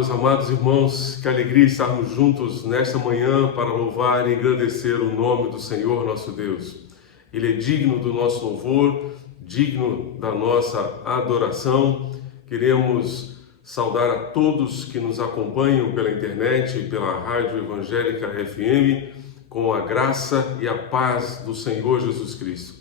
meus amados irmãos, que alegria estarmos juntos nesta manhã para louvar e engrandecer o nome do Senhor nosso Deus. Ele é digno do nosso louvor, digno da nossa adoração. Queremos saudar a todos que nos acompanham pela internet e pela Rádio Evangélica FM, com a graça e a paz do Senhor Jesus Cristo.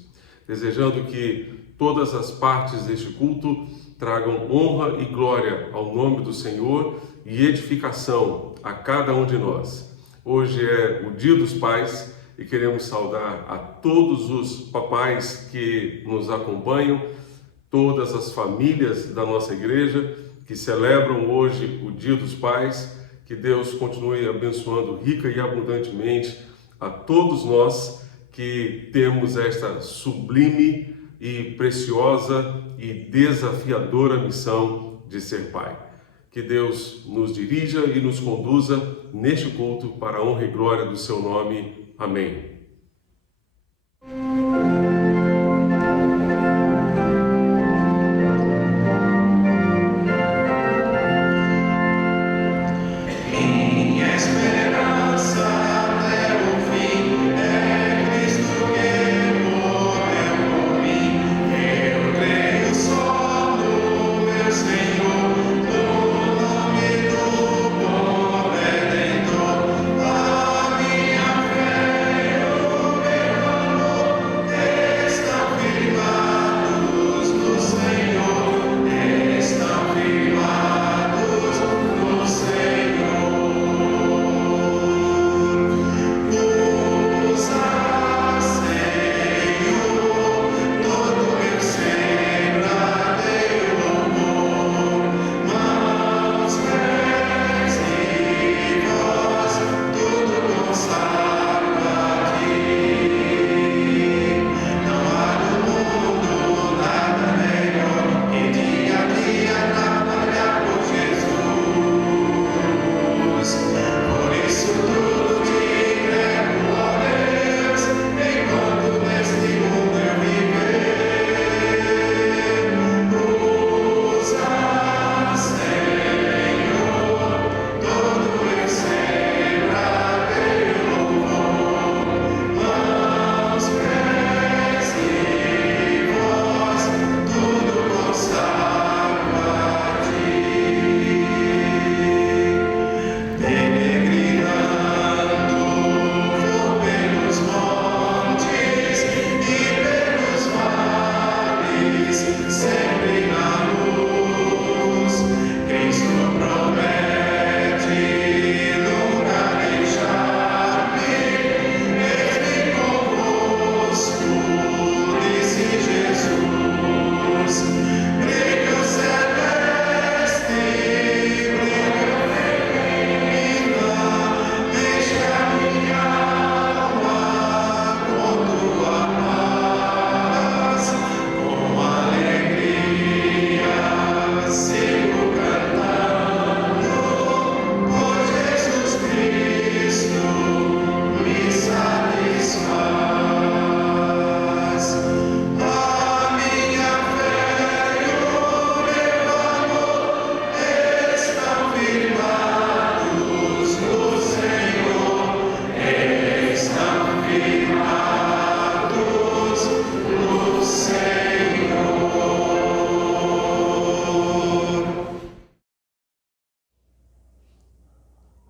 Desejando que todas as partes deste culto tragam honra e glória ao nome do Senhor e edificação a cada um de nós. Hoje é o Dia dos Pais e queremos saudar a todos os papais que nos acompanham, todas as famílias da nossa igreja que celebram hoje o Dia dos Pais. Que Deus continue abençoando rica e abundantemente a todos nós que temos esta sublime e preciosa e desafiadora missão de ser pai. Que Deus nos dirija e nos conduza neste culto para a honra e glória do seu nome. Amém.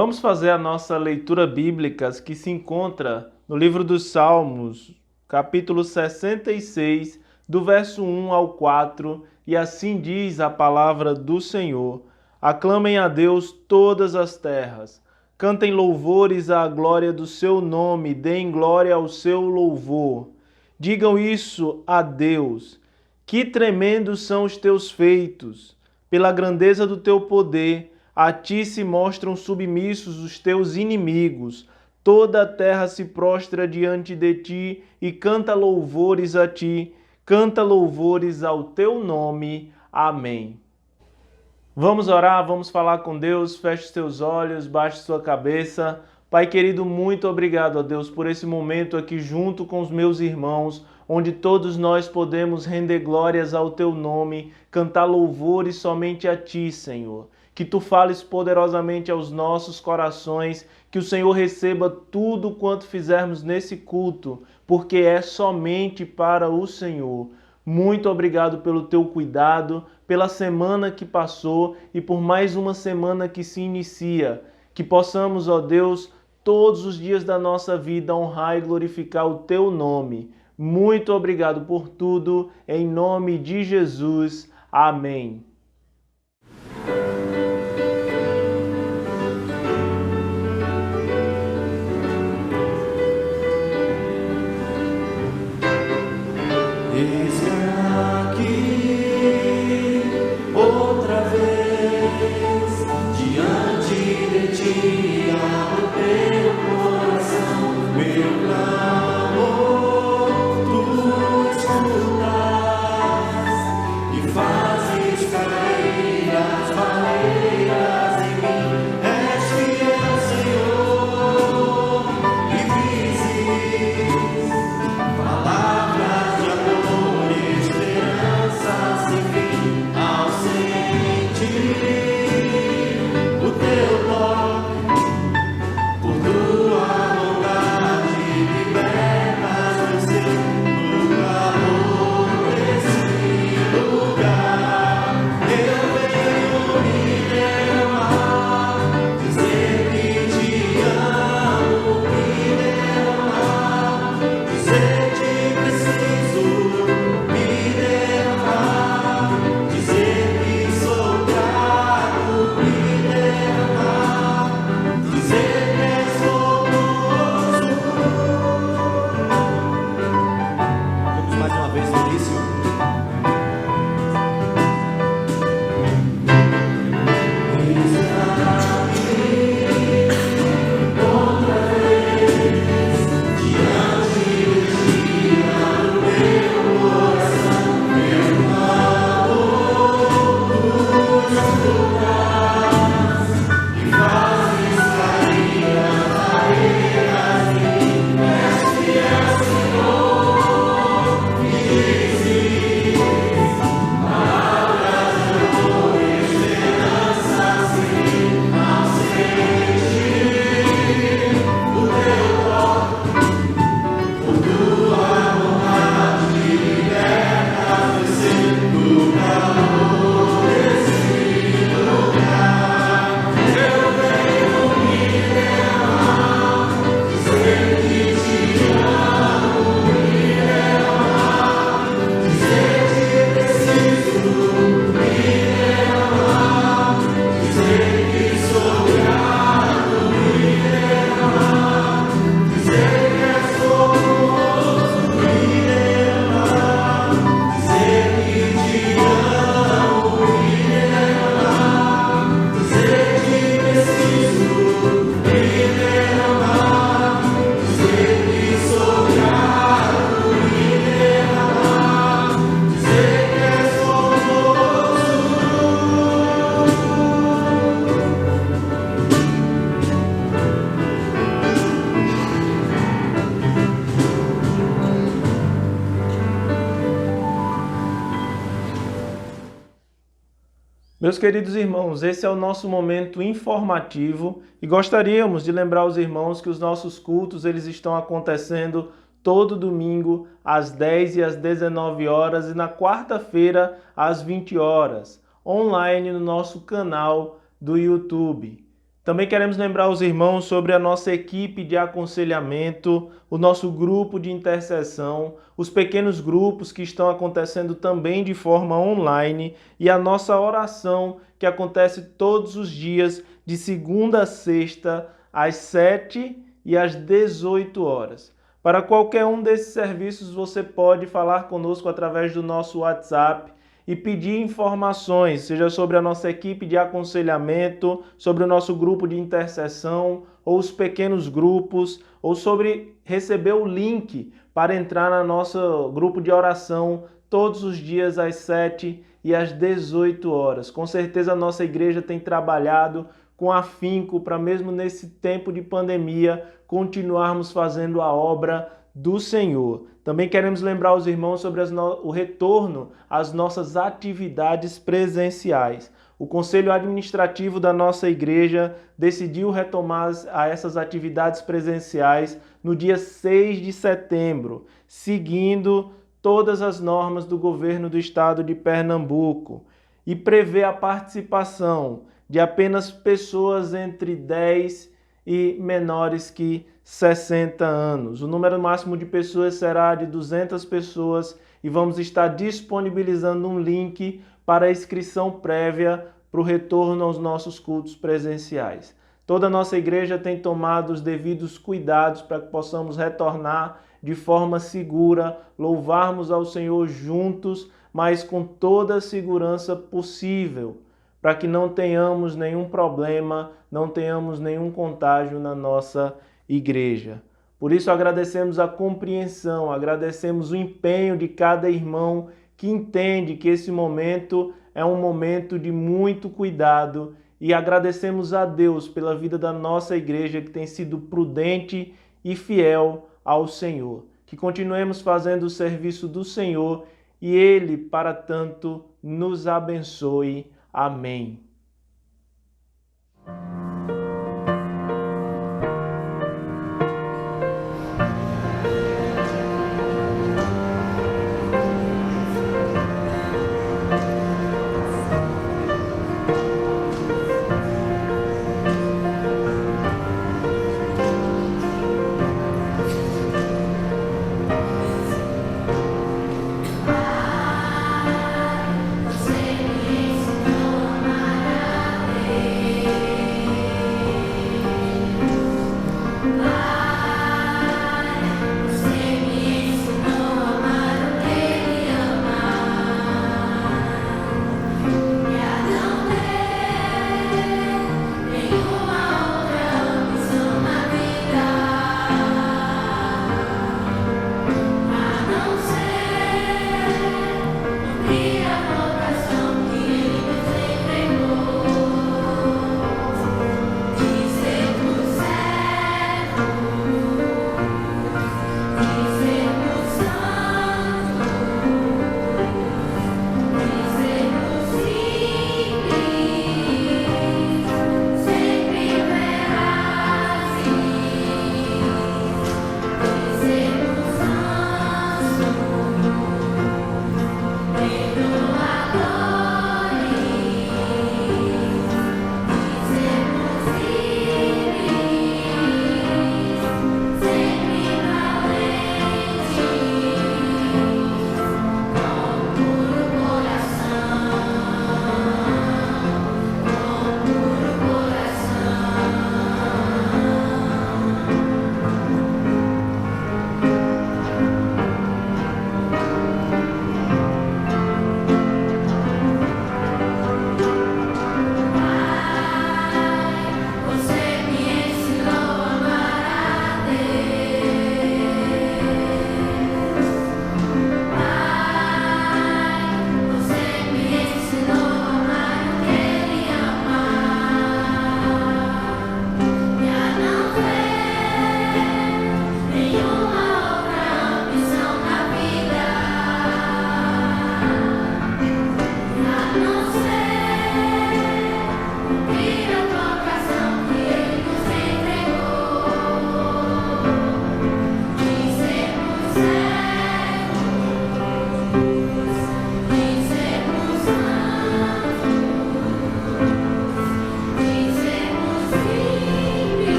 Vamos fazer a nossa leitura bíblica que se encontra no livro dos Salmos, capítulo 66, do verso 1 ao 4, e assim diz a palavra do Senhor: Aclamem a Deus todas as terras, cantem louvores à glória do seu nome, deem glória ao seu louvor. Digam isso a Deus, que tremendos são os teus feitos, pela grandeza do teu poder. A ti se mostram submissos os teus inimigos. Toda a terra se prostra diante de ti e canta louvores a ti. Canta louvores ao teu nome. Amém. Vamos orar, vamos falar com Deus. Feche os teus olhos, baixe sua cabeça. Pai querido, muito obrigado a Deus por esse momento aqui junto com os meus irmãos, onde todos nós podemos render glórias ao teu nome, cantar louvores somente a ti, Senhor. que Tu fales poderosamente aos nossos corações, que o Senhor receba tudo quanto fizermos nesse culto, porque é somente para o Senhor. Muito obrigado pelo Teu cuidado, pela semana que passou e por mais uma semana que se inicia. Que possamos, ó Deus, todos os dias da nossa vida honrar e glorificar o Teu nome. Muito obrigado por tudo, em nome de Jesus. Amém. Meus queridos irmãos, esse é o nosso momento informativo e gostaríamos de lembrar os irmãos que os nossos cultos eles estão acontecendo todo domingo às 10 e às 19 horas e na quarta-feira às 20 horas, online no nosso canal do YouTube. Também queremos lembrar os irmãos sobre a nossa equipe de aconselhamento, o nosso grupo de intercessão, os pequenos grupos que estão acontecendo também de forma online e a nossa oração que acontece todos os dias de segunda a sexta às 7 e às 18 horas. Para qualquer um desses serviços você pode falar conosco através do nosso WhatsApp e pedir informações, seja sobre a nossa equipe de aconselhamento, sobre o nosso grupo de intercessão, ou os pequenos grupos, ou sobre receber o link para entrar no nosso grupo de oração todos os dias às 7 e às 18 horas. Com certeza a nossa igreja tem trabalhado com afinco para mesmo nesse tempo de pandemia continuarmos fazendo a obra do Senhor. Também queremos lembrar os irmãos sobre o retorno às nossas atividades presenciais. O Conselho Administrativo da nossa igreja decidiu retomar essas atividades presenciais no dia 6 de setembro, seguindo todas as normas do governo do estado de Pernambuco, e prevê a participação de apenas pessoas entre 10 e menores que 60 anos. O número máximo de pessoas será de 200 pessoas e vamos estar disponibilizando um link para a inscrição prévia para o retorno aos nossos cultos presenciais. Toda a nossa igreja tem tomado os devidos cuidados para que possamos retornar de forma segura, louvarmos ao Senhor juntos, mas com toda a segurança possível, para que não tenhamos nenhum problema, não tenhamos nenhum contágio na nossa igreja. Por isso agradecemos a compreensão, agradecemos o empenho de cada irmão que entende que esse momento é um momento de muito cuidado, e agradecemos a Deus pela vida da nossa igreja que tem sido prudente e fiel ao Senhor. Que continuemos fazendo o serviço do Senhor e Ele, para tanto, nos abençoe. Amém.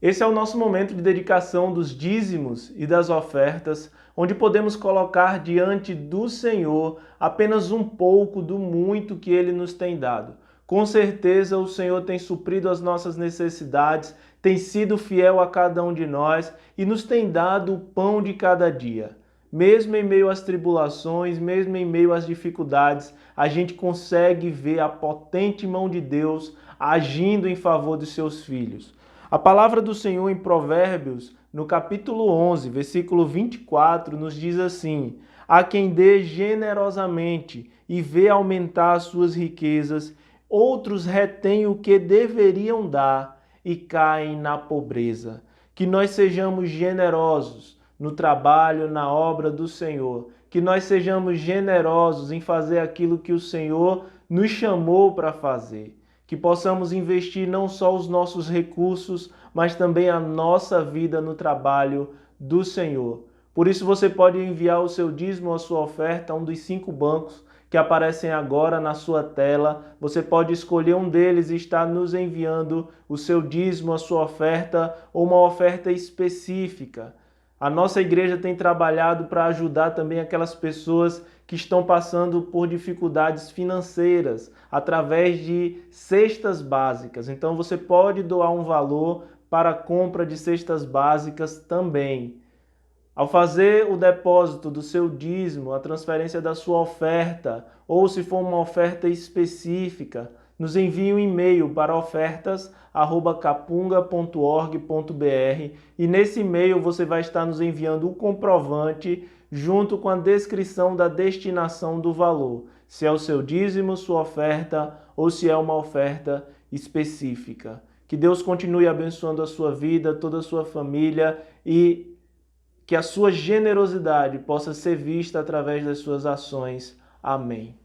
Esse é o nosso momento de dedicação dos dízimos e das ofertas, onde podemos colocar diante do Senhor apenas um pouco do muito que Ele nos tem dado. Com certeza o Senhor tem suprido as nossas necessidades, tem sido fiel a cada um de nós e nos tem dado o pão de cada dia. Mesmo em meio às tribulações, mesmo em meio às dificuldades, a gente consegue ver a potente mão de Deus agindo em favor dos seus filhos. A palavra do Senhor em Provérbios, no capítulo 11, versículo 24, nos diz assim: há quem dê generosamente e vê aumentar as suas riquezas, outros retêm o que deveriam dar e caem na pobreza. Que nós sejamos generosos no trabalho, na obra do Senhor. Que nós sejamos generosos em fazer aquilo que o Senhor nos chamou para fazer. Que possamos investir não só os nossos recursos, mas também a nossa vida no trabalho do Senhor. Por isso você pode enviar o seu dízimo, a sua oferta a um dos 5 bancos que aparecem agora na sua tela. Você pode escolher um deles e estar nos enviando o seu dízimo, a sua oferta ou uma oferta específica. A nossa igreja tem trabalhado para ajudar também aquelas pessoas que estão passando por dificuldades financeiras através de cestas básicas. Então você pode doar um valor para a compra de cestas básicas também. Ao fazer o depósito do seu dízimo, a transferência da sua oferta, ou se for uma oferta específica, nos envie um e-mail para ofertas@capunga.org.br e nesse e-mail você vai estar nos enviando o comprovante junto com a descrição da destinação do valor, se é o seu dízimo, sua oferta ou se é uma oferta específica. Que Deus continue abençoando a sua vida, toda a sua família e que a sua generosidade possa ser vista através das suas ações. Amém.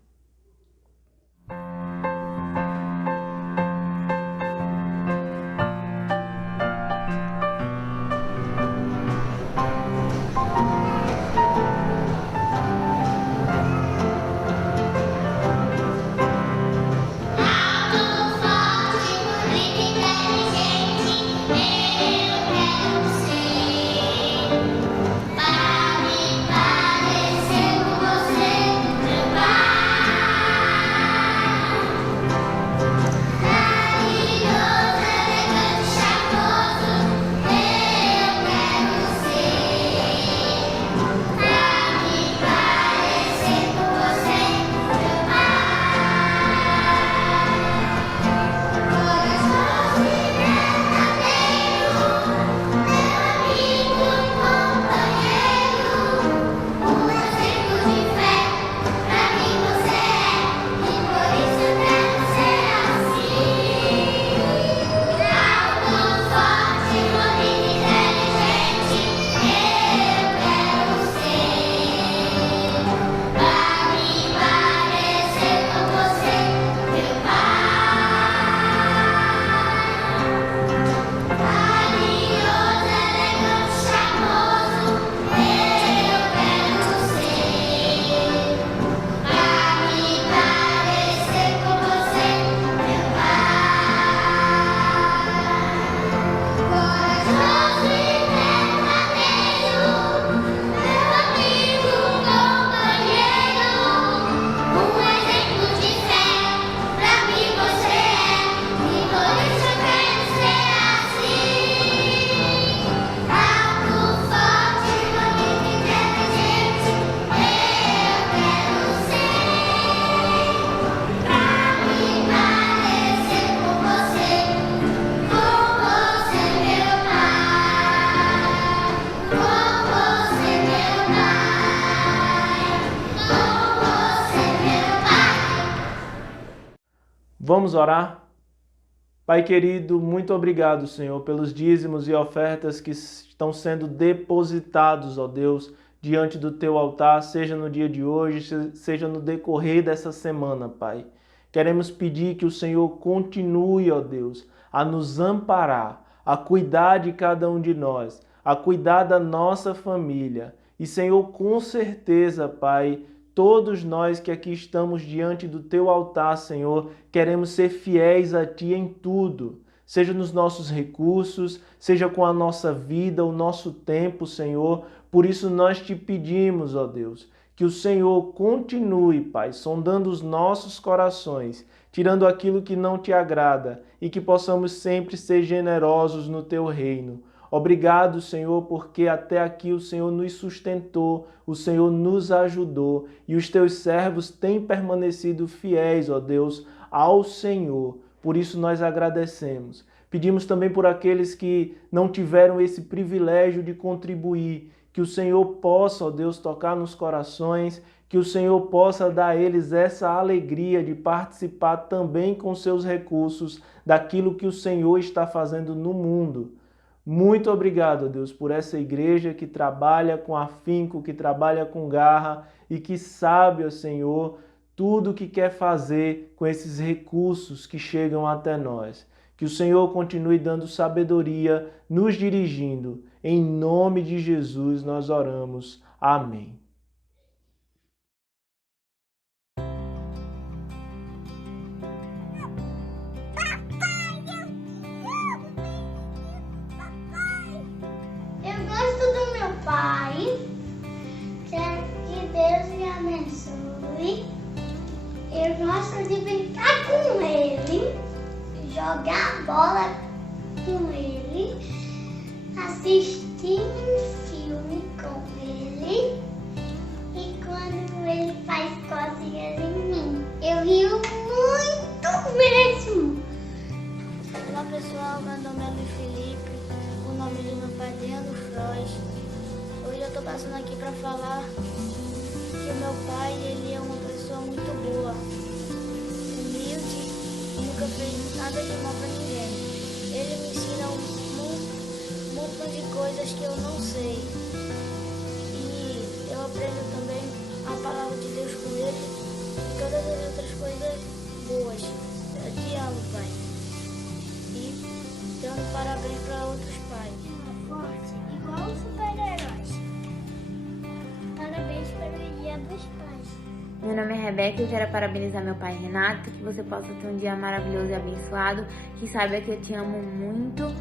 Vamos orar? Pai querido, muito obrigado, Senhor, pelos dízimos e ofertas que estão sendo depositados, ó Deus, diante do Teu altar, seja no dia de hoje, seja no decorrer dessa semana, Pai. Queremos pedir que o Senhor continue, ó Deus, a nos amparar, a cuidar de cada um de nós, a cuidar da nossa família. E, Senhor, com certeza, Pai, todos nós que aqui estamos diante do Teu altar, Senhor, queremos ser fiéis a Ti em tudo. seja nos nossos recursos, seja com a nossa vida, o nosso tempo, Senhor. Por isso nós te pedimos, ó Deus, que o Senhor continue, Pai, sondando os nossos corações, tirando aquilo que não te agrada e que possamos sempre ser generosos no teu reino. Obrigado, Senhor, porque até aqui o Senhor nos sustentou, o Senhor nos ajudou e os teus servos têm permanecido fiéis, ó Deus, ao Senhor. Por isso nós agradecemos. Pedimos também por aqueles que não tiveram esse privilégio de contribuir, que o Senhor possa, ó Deus, tocar nos corações, que o Senhor possa dar a eles essa alegria de participar também com seus recursos daquilo que o Senhor está fazendo no mundo. Muito obrigado, Deus, por essa igreja que trabalha com afinco, que trabalha com garra e que sabe, ó Senhor, tudo o que quer fazer com esses recursos que chegam até nós. Que o Senhor continue dando sabedoria, nos dirigindo. Em nome de Jesus nós oramos. Amém. Eu gosto do meu pai. Quero que Deus me abençoe. Eu gosto de brincar com ele, jogar bola com ele, assistir um filme com ele e quando ele faz coisinhas em mim, eu rio muito mesmo. Olá pessoal, meu nome é Luiz Felipe, o nome do meu pai é Adriano Frois. Hoje eu estou passando aqui para falar que o meu pai ele é uma pessoa muito boa, humilde e nunca fez nada de mal para ninguém. Ele me ensina um montão de coisas que eu não sei. E eu aprendo também a palavra de Deus com ele e todas as outras coisas boas. Eu te amo, pai. E dando parabéns para outros pais. Forte, igual os super-heróis. Parabéns pelo Dia dos Pais. Meu nome é Rebeca e eu quero parabenizar meu pai Renato, que você possa ter um dia maravilhoso e abençoado, que saiba que eu te amo muito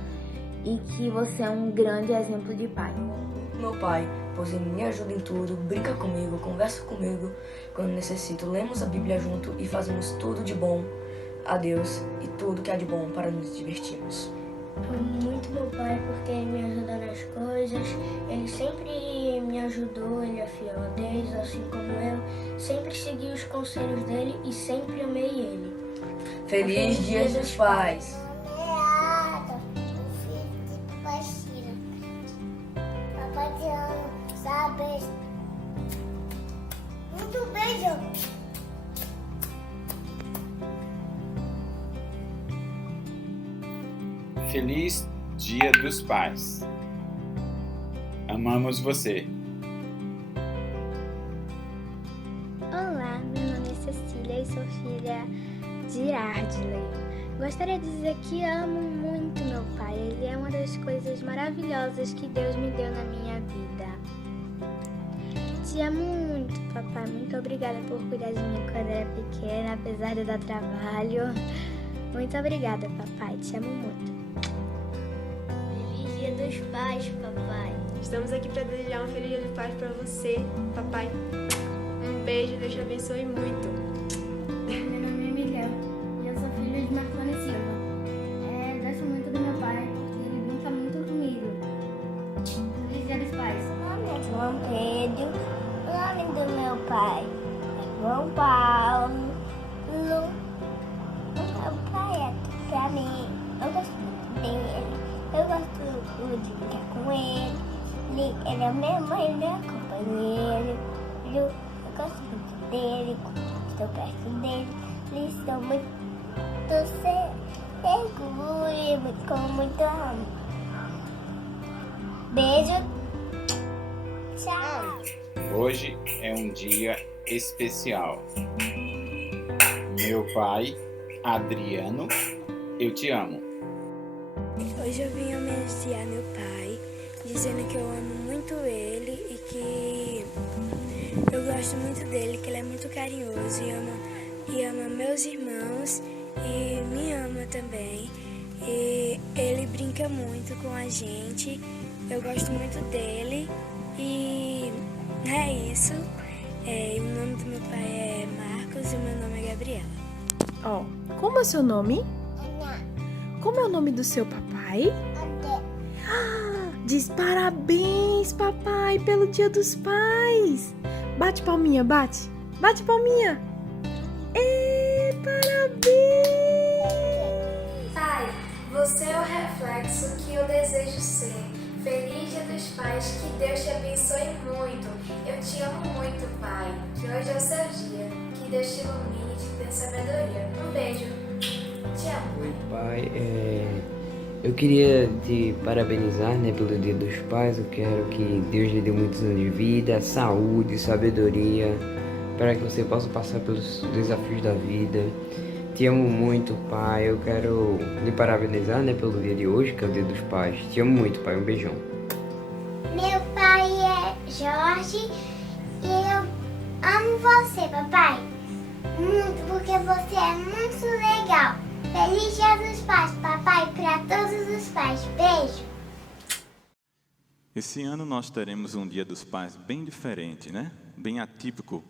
e que você é um grande exemplo de pai. Meu pai, pois ele me ajuda em tudo, brinca comigo, conversa comigo quando necessito, lemos a Bíblia junto e fazemos tudo de bom a Deus e tudo que há de bom para nos divertirmos. Amo muito meu pai porque ele me ajuda nas coisas, ele sempre me ajudou, ele é fiel a Deus, assim como eu, sempre segui os conselhos dele e sempre amei ele. Feliz Dia dos Pais! Papai te ama, sabe? Muito beijo! Feliz Dia dos Pais. Amamos você. Olá, meu nome é Cecília e sou filha de Ardley. Gostaria de dizer que amo muito meu pai. Ele é uma das coisas maravilhosas que Deus me deu na minha vida. Te amo muito, papai. Muito obrigada por cuidar de mim quando era pequena, apesar de dar trabalho. Muito obrigada, papai. Te amo muito. Feliz Dia dos Pais, papai. Estamos aqui para desejar um feliz dia dos pais para você, papai. Um beijo, Deus te abençoe muito. Meu nome é Miguel e eu sou filho de Marconi Silva. Gosto muito do meu pai porque ele brinca muito comigo. Feliz Dia dos Pais. Meu nome é João Pedro. O nome do meu pai é João Paulo. O meu pai é tudo pra mim. Eu gosto muito dele. Eu gosto de brincar com ele. Ele é minha mãe, meu companheiro. Eu gosto muito dele. Estou perto dele. Eles são muito seguros e com muito amor. Beijo. Tchau. Hoje é um dia especial. Meu pai, Adriano, eu te amo. Hoje eu vim homenagear meu pai, dizendo que eu amo muito ele e que eu gosto muito dele, que ele é muito carinhoso e ama meus irmãos e me ama também. e ele brinca muito com a gente. Eu gosto muito dele e é isso. O nome do meu pai é Marcos e o meu nome é Gabriela. Como é o seu nome? Como é o nome do seu papai? Diz parabéns, papai, pelo Dia dos Pais. Bate palminha, bate. Bate palminha. Parabéns. Pai, você é o reflexo que eu desejo ser. Feliz Dia dos Pais, que Deus te abençoe muito. Eu te amo muito, Pai. Que hoje é o seu dia. Que Deus te ilumine e te dê sabedoria. Um beijo. Te amo. Oi, pai. Eu queria te parabenizar, pelo Dia dos Pais. Eu quero que Deus lhe dê muitos anos de vida, saúde, sabedoria, para que você possa passar pelos desafios da vida. Te amo muito, pai. Eu quero lhe parabenizar, pelo dia de hoje, que é o Dia dos Pais. Te amo muito, pai. Um beijão. Meu pai é Jorge e eu amo você, papai. Muito, porque você é muito legal. Feliz Dia dos Pais, papai, para todos os pais. Beijo. Esse ano nós teremos um Dia dos Pais bem diferente, Bem atípico,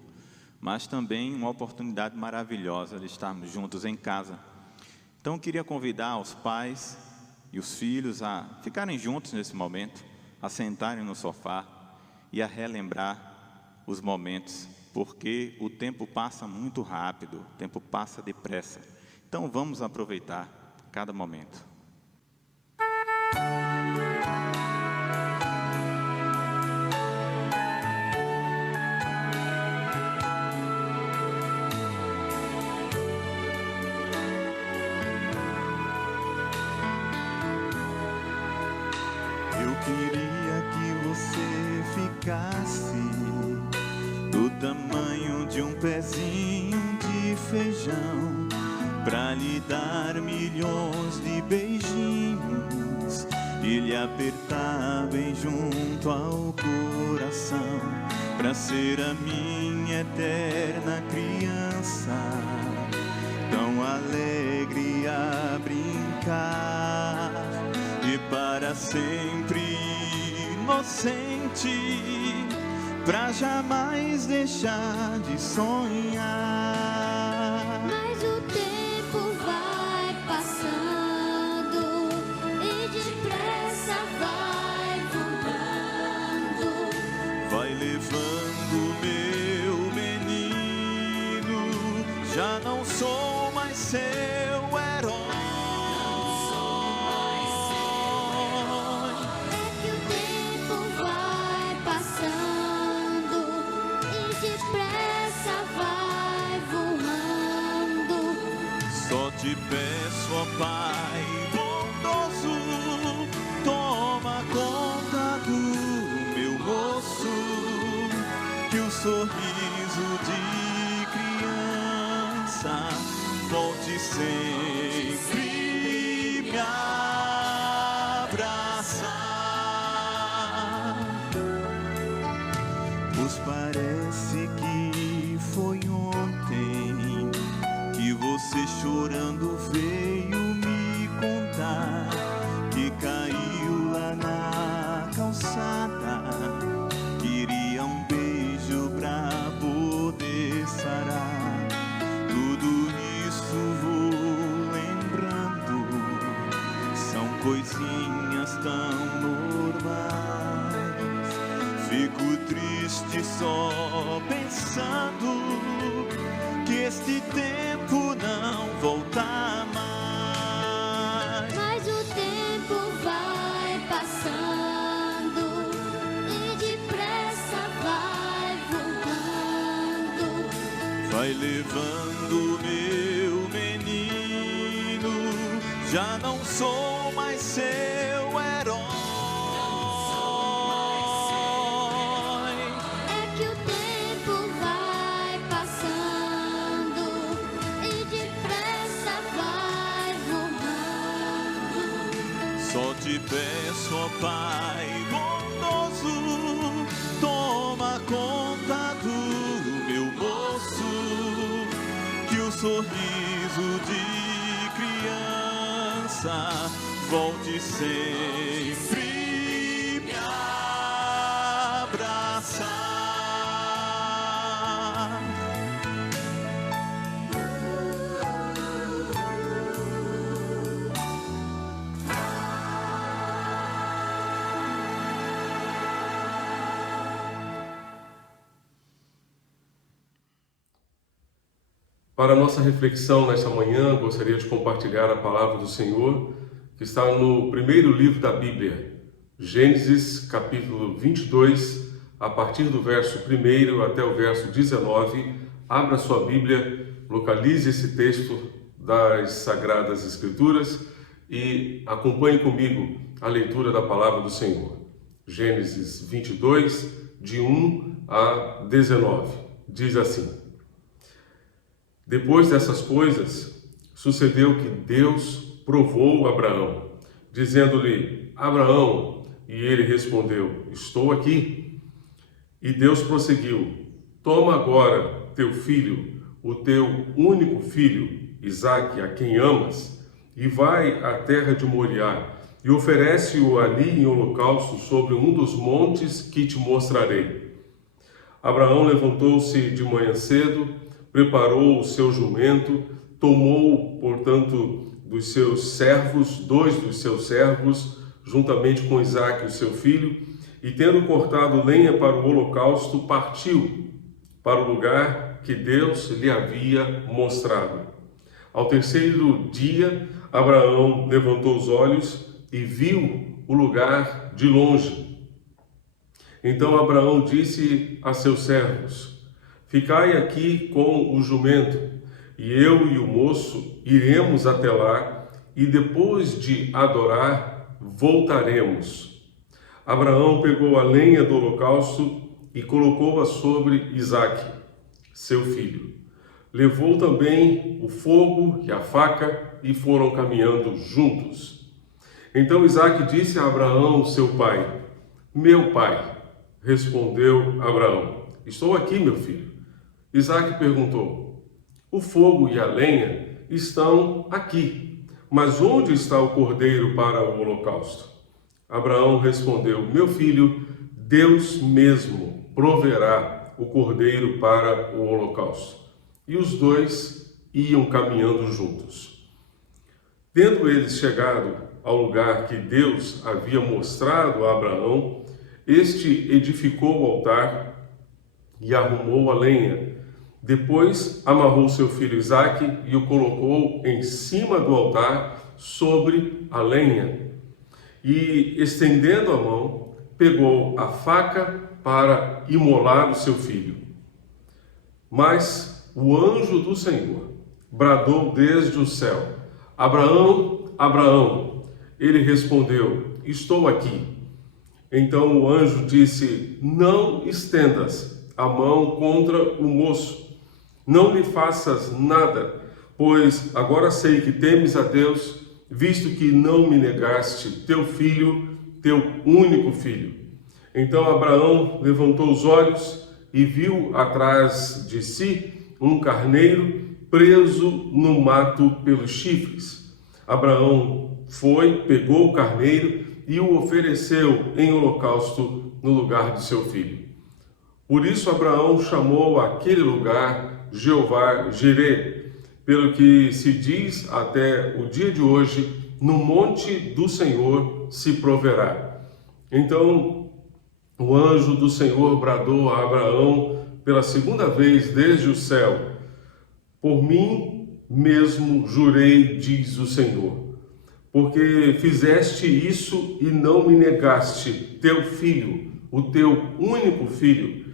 mas também uma oportunidade maravilhosa de estarmos juntos em casa. Então eu queria convidar os pais e os filhos a ficarem juntos nesse momento, a sentarem no sofá e a relembrar os momentos, porque o tempo passa muito rápido, o tempo passa depressa. Então vamos aproveitar cada momento. Eu queria que você ficasse do tamanho de um pezinho de feijão, pra lhe dar milhões de beijinhos e lhe apertar bem junto ao coração, pra ser a minha eterna criança, tão alegre a brincar e para sempre inocente, pra jamais deixar de sonhar. Mas o tempo vai passando e depressa vai voando, vai levando meu menino, já não sou mais seu herói. É que o tempo vai passando e depressa vai voando. Só te peço, ó Pai bondoso, toma conta do meu moço, que o sorriso de criança volte sempre me abraçar. Pois parece que foi ontem que você chorando veio me contar que caiu lá na calçada, queria um beijo pra poder sarar. Tudo isso vou lembrando, são coisinhas tão normais. Fico triste só pensando que este tempo não volta mais. Mas o tempo vai passando e depressa vai voando, Vai levando meu menino, já não sou mais seu herói. É que o tempo vai passando e depressa vai voando. Só te peço, ó Pai bondoso, toma conta do meu moço, que o sorriso de criança abraçar, volte sempre me abraçar. Para a nossa reflexão nesta manhã, gostaria de compartilhar a palavra do Senhor, que está no primeiro livro da Bíblia, Gênesis, capítulo 22, a partir do verso 1 até o verso 19. Abra sua Bíblia, localize esse texto das Sagradas Escrituras e acompanhe comigo a leitura da palavra do Senhor. Gênesis 22, de 1 a 19. Diz assim: Depois dessas coisas, sucedeu que Deus provou Abraão, dizendo-lhe: Abraão, e ele respondeu: Estou aqui. E Deus prosseguiu: Toma agora teu filho, o teu único filho, Isaque, a quem amas, e vai à terra de Moriá, e oferece-o ali em holocausto sobre um dos montes que te mostrarei. Abraão levantou-se de manhã cedo, preparou o seu jumento, tomou, portanto, dos seus servos, 2 dos seus servos, juntamente com Isaque, o seu filho, e tendo cortado lenha para o holocausto, partiu para o lugar que Deus lhe havia mostrado. Ao terceiro dia, Abraão levantou os olhos e viu o lugar de longe. Então Abraão disse a seus servos: Ficai aqui com o jumento, e eu e o moço iremos até lá, e depois de adorar, voltaremos. Abraão pegou a lenha do holocausto e colocou-a sobre Isaque, seu filho. Levou também o fogo e a faca e foram caminhando juntos. Então Isaque disse a Abraão, seu pai: Meu pai. Respondeu Abraão: Estou aqui, meu filho. Isaque perguntou: O fogo e a lenha estão aqui, mas onde está o cordeiro para o holocausto? Abraão respondeu: Meu filho, Deus mesmo proverá o cordeiro para o holocausto. E os dois iam caminhando juntos. Tendo eles chegado ao lugar que Deus havia mostrado a Abraão, este edificou o altar e arrumou a lenha. Depois amarrou seu filho Isaque e o colocou em cima do altar sobre a lenha. E, estendendo a mão, pegou a faca para imolar o seu filho. Mas o anjo do Senhor bradou desde o céu: Abraão, Abraão. Ele respondeu: Estou aqui. Então o anjo disse: Não estendas a mão contra o moço. Não lhe faças nada, pois agora sei que temes a Deus, visto que não me negaste teu filho, teu único filho. Então Abraão levantou os olhos e viu atrás de si um carneiro preso no mato pelos chifres. Abraão foi, pegou o carneiro e o ofereceu em holocausto no lugar de seu filho. Por isso Abraão chamou aquele lugar Jeová Jirê, pelo que se diz até o dia de hoje: no monte do Senhor se proverá. Então o anjo do Senhor bradou a Abraão pela segunda vez desde o céu: Por mim mesmo jurei, diz o Senhor, porque fizeste isso e não me negaste teu filho, o teu único filho,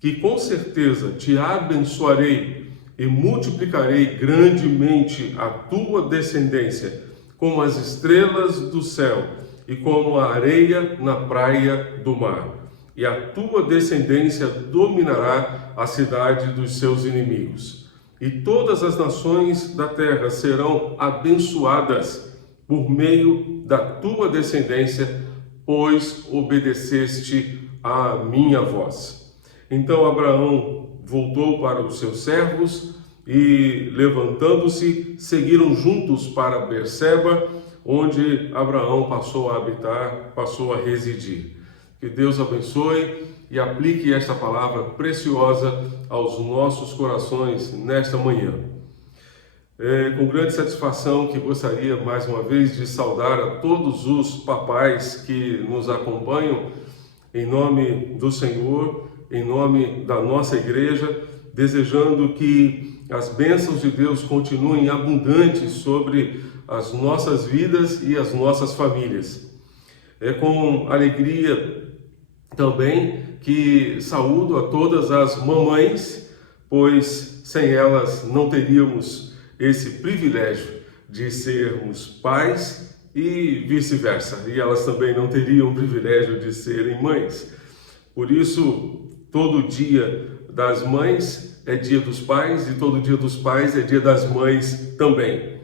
que com certeza te abençoarei e multiplicarei grandemente a tua descendência, como as estrelas do céu e como a areia na praia do mar. E a tua descendência dominará a cidade dos seus inimigos. E todas as nações da terra serão abençoadas por meio da tua descendência, pois obedeceste à minha voz. Então Abraão voltou para os seus servos e, levantando-se, seguiram juntos para Berseba, onde Abraão passou a habitar, passou a residir. Que Deus abençoe e aplique esta palavra preciosa aos nossos corações nesta manhã. É com grande satisfação que gostaria mais uma vez de saudar a todos os papais que nos acompanham em nome do Senhor, em nome da nossa igreja, desejando que as bênçãos de Deus continuem abundantes sobre as nossas vidas e as nossas famílias. É com alegria também que saúdo a todas as mamães, pois sem elas não teríamos esse privilégio de sermos pais e vice-versa, e elas também não teriam o privilégio de serem mães. Por isso, todo dia das mães é dia dos pais e todo dia dos pais é dia das mães também.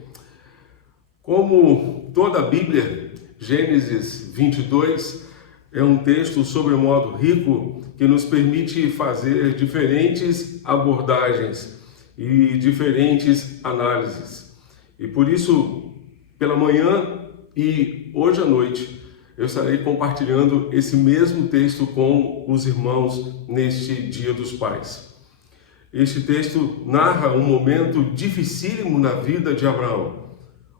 Como toda a Bíblia, Gênesis 22 é um texto sobremodo rico que nos permite fazer diferentes abordagens e diferentes análises. E por isso, pela manhã e hoje à noite, eu estarei compartilhando esse mesmo texto com os irmãos neste Dia dos Pais. Este texto narra um momento dificílimo na vida de Abraão,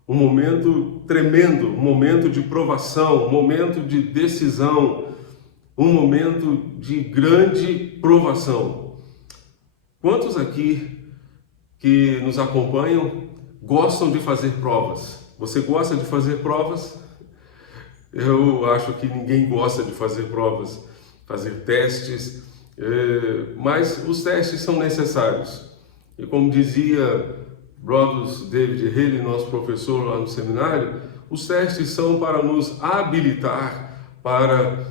um momento tremendo, um momento de provação, um momento de decisão, um momento de grande provação. Quantos aqui que nos acompanham gostam de fazer provas? Você gosta de fazer provas? Eu acho que ninguém gosta de fazer provas, fazer testes, mas os testes são necessários. E como dizia Brodus David Haley, nosso professor lá no seminário, os testes são para nos habilitar para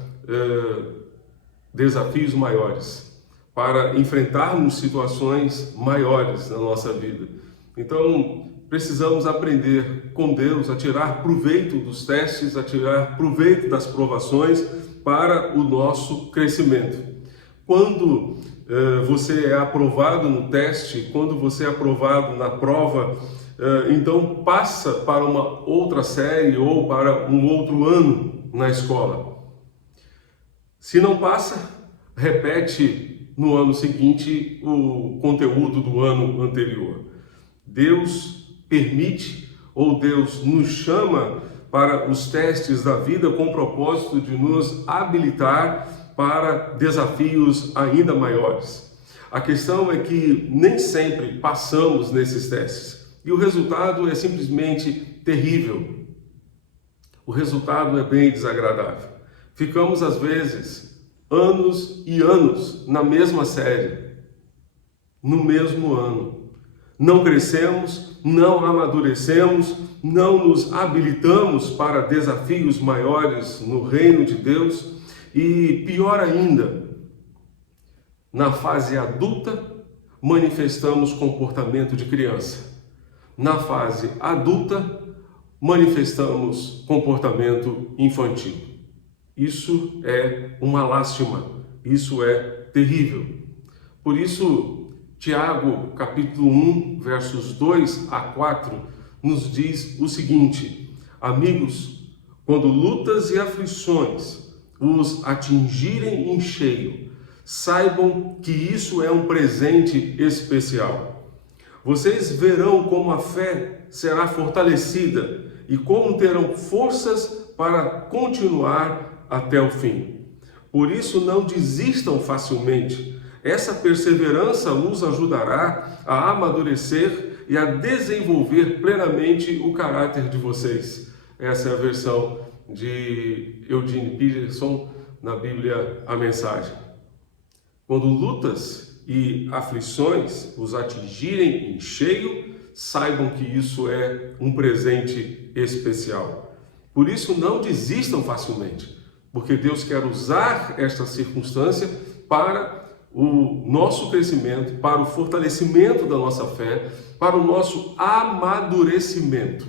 desafios maiores, para enfrentarmos situações maiores na nossa vida. Então, precisamos aprender com Deus a tirar proveito dos testes, a tirar proveito das provações para o nosso crescimento. Quando você é aprovado no teste, quando você é aprovado na prova, então passa para uma outra série ou para um outro ano na escola. Se não passa, repete no ano seguinte o conteúdo do ano anterior. Deus permite ou Deus nos chama para os testes da vida com o propósito de nos habilitar para desafios ainda maiores. A questão é que nem sempre passamos nesses testes e o resultado é simplesmente terrível. O resultado é bem desagradável. Ficamos às vezes anos e anos na mesma série, no mesmo ano. Não crescemos, não amadurecemos, não nos habilitamos para desafios maiores no reino de Deus e, pior ainda, na fase adulta, manifestamos comportamento de criança. Na fase adulta, manifestamos comportamento infantil. Isso é uma lástima, isso é terrível. Por isso, Tiago, capítulo 1, versos 2 a 4, nos diz o seguinte: amigos, quando lutas e aflições os atingirem em cheio, saibam que isso é um presente especial. Vocês verão como a fé será fortalecida e como terão forças para continuar até o fim. Por isso, não desistam facilmente. Essa perseverança os ajudará a amadurecer e a desenvolver plenamente o caráter de vocês. Essa é a versão de Eugene Peterson na Bíblia A Mensagem. Quando lutas e aflições os atingirem em cheio, saibam que isso é um presente especial. Por isso, não desistam facilmente, porque Deus quer usar esta circunstância para o nosso crescimento, para o fortalecimento da nossa fé, para o nosso amadurecimento.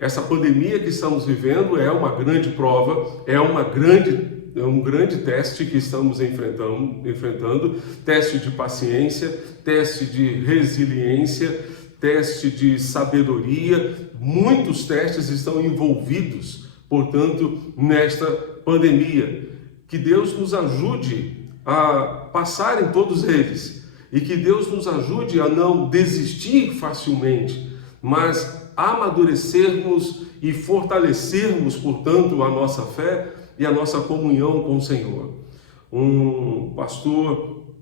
Essa pandemia que estamos vivendo é uma grande prova, é um grande teste que estamos enfrentando, teste de paciência, teste de resiliência, teste de sabedoria, muitos testes estão envolvidos, portanto, nesta pandemia. Que Deus nos ajude a passar em todos eles e que Deus nos ajude a não desistir facilmente, mas amadurecermos e fortalecermos, portanto, a nossa fé e a nossa comunhão com o Senhor. Um pastor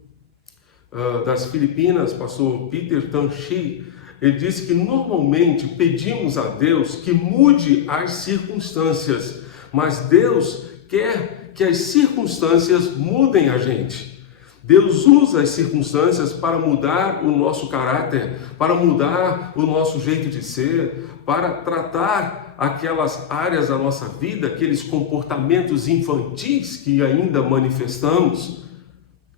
das Filipinas, pastor Peter Tanchi, ele disse que normalmente pedimos a Deus que mude as circunstâncias, mas Deus quer que as circunstâncias mudem a gente. Deus usa as circunstâncias para mudar o nosso caráter, para mudar o nosso jeito de ser, para tratar aquelas áreas da nossa vida, aqueles comportamentos infantis que ainda manifestamos.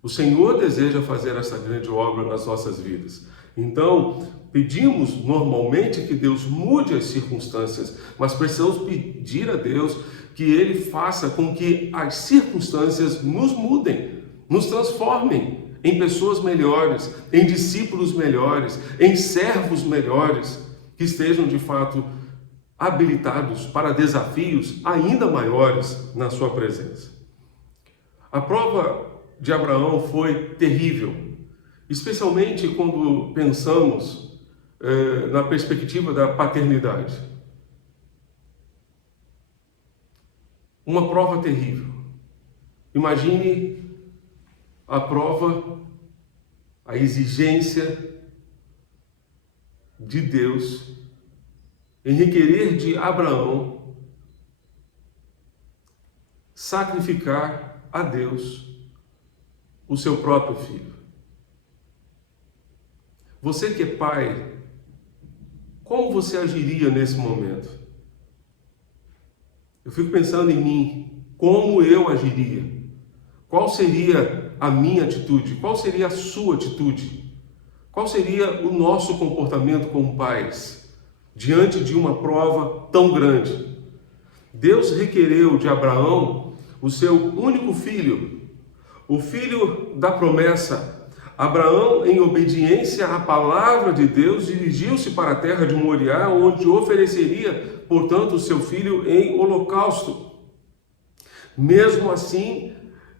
O Senhor deseja fazer essa grande obra nas nossas vidas. Então, pedimos normalmente que Deus mude as circunstâncias, mas precisamos pedir a Deus que Ele faça com que as circunstâncias nos mudem, nos transformem em pessoas melhores, em discípulos melhores, em servos melhores, que estejam de fato habilitados para desafios ainda maiores na sua presença. A prova de Abraão foi terrível, especialmente quando pensamos na perspectiva da paternidade. Uma prova terrível. Imagine a prova, a exigência de Deus em requerer de Abraão sacrificar a Deus o seu próprio filho. Você que é pai, como você agiria nesse momento? Eu fico pensando em mim, como eu agiria? Qual seria a minha atitude? Qual seria a sua atitude? Qual seria o nosso comportamento como pais diante de uma prova tão grande? Deus requereu de Abraão o seu único filho, o filho da promessa. Abraão, em obediência à palavra de Deus, dirigiu-se para a terra de Moriá, onde ofereceria, portanto, o seu filho em holocausto. Mesmo assim,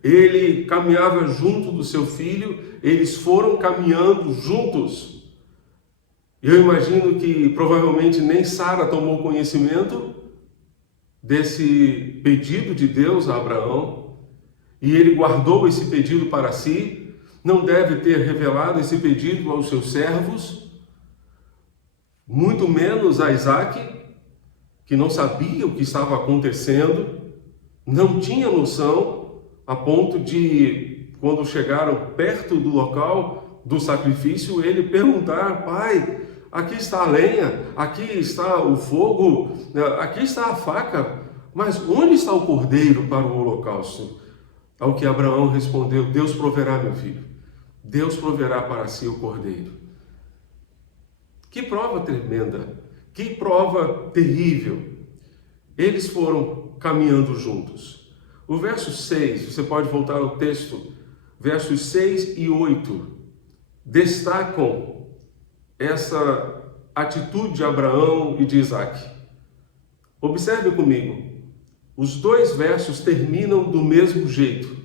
ele caminhava junto do seu filho, eles foram caminhando juntos. Eu imagino que provavelmente nem Sara tomou conhecimento desse pedido de Deus a Abraão, e ele guardou esse pedido para si. Não deve ter revelado esse pedido aos seus servos, muito menos a Isaac, que não sabia o que estava acontecendo, não tinha noção, a ponto de, quando chegaram perto do local do sacrifício, ele perguntar: pai, aqui está a lenha, aqui está o fogo, aqui está a faca, mas onde está o cordeiro para o holocausto? Ao que Abraão respondeu: Deus proverá, meu filho. Deus proverá para si o cordeiro. Que prova tremenda, que prova terrível. Eles foram caminhando juntos. O verso 6, você pode voltar ao texto, versos 6 e 8, destacam essa atitude de Abraão e de Isaac. Observe comigo, os dois versos terminam do mesmo jeito.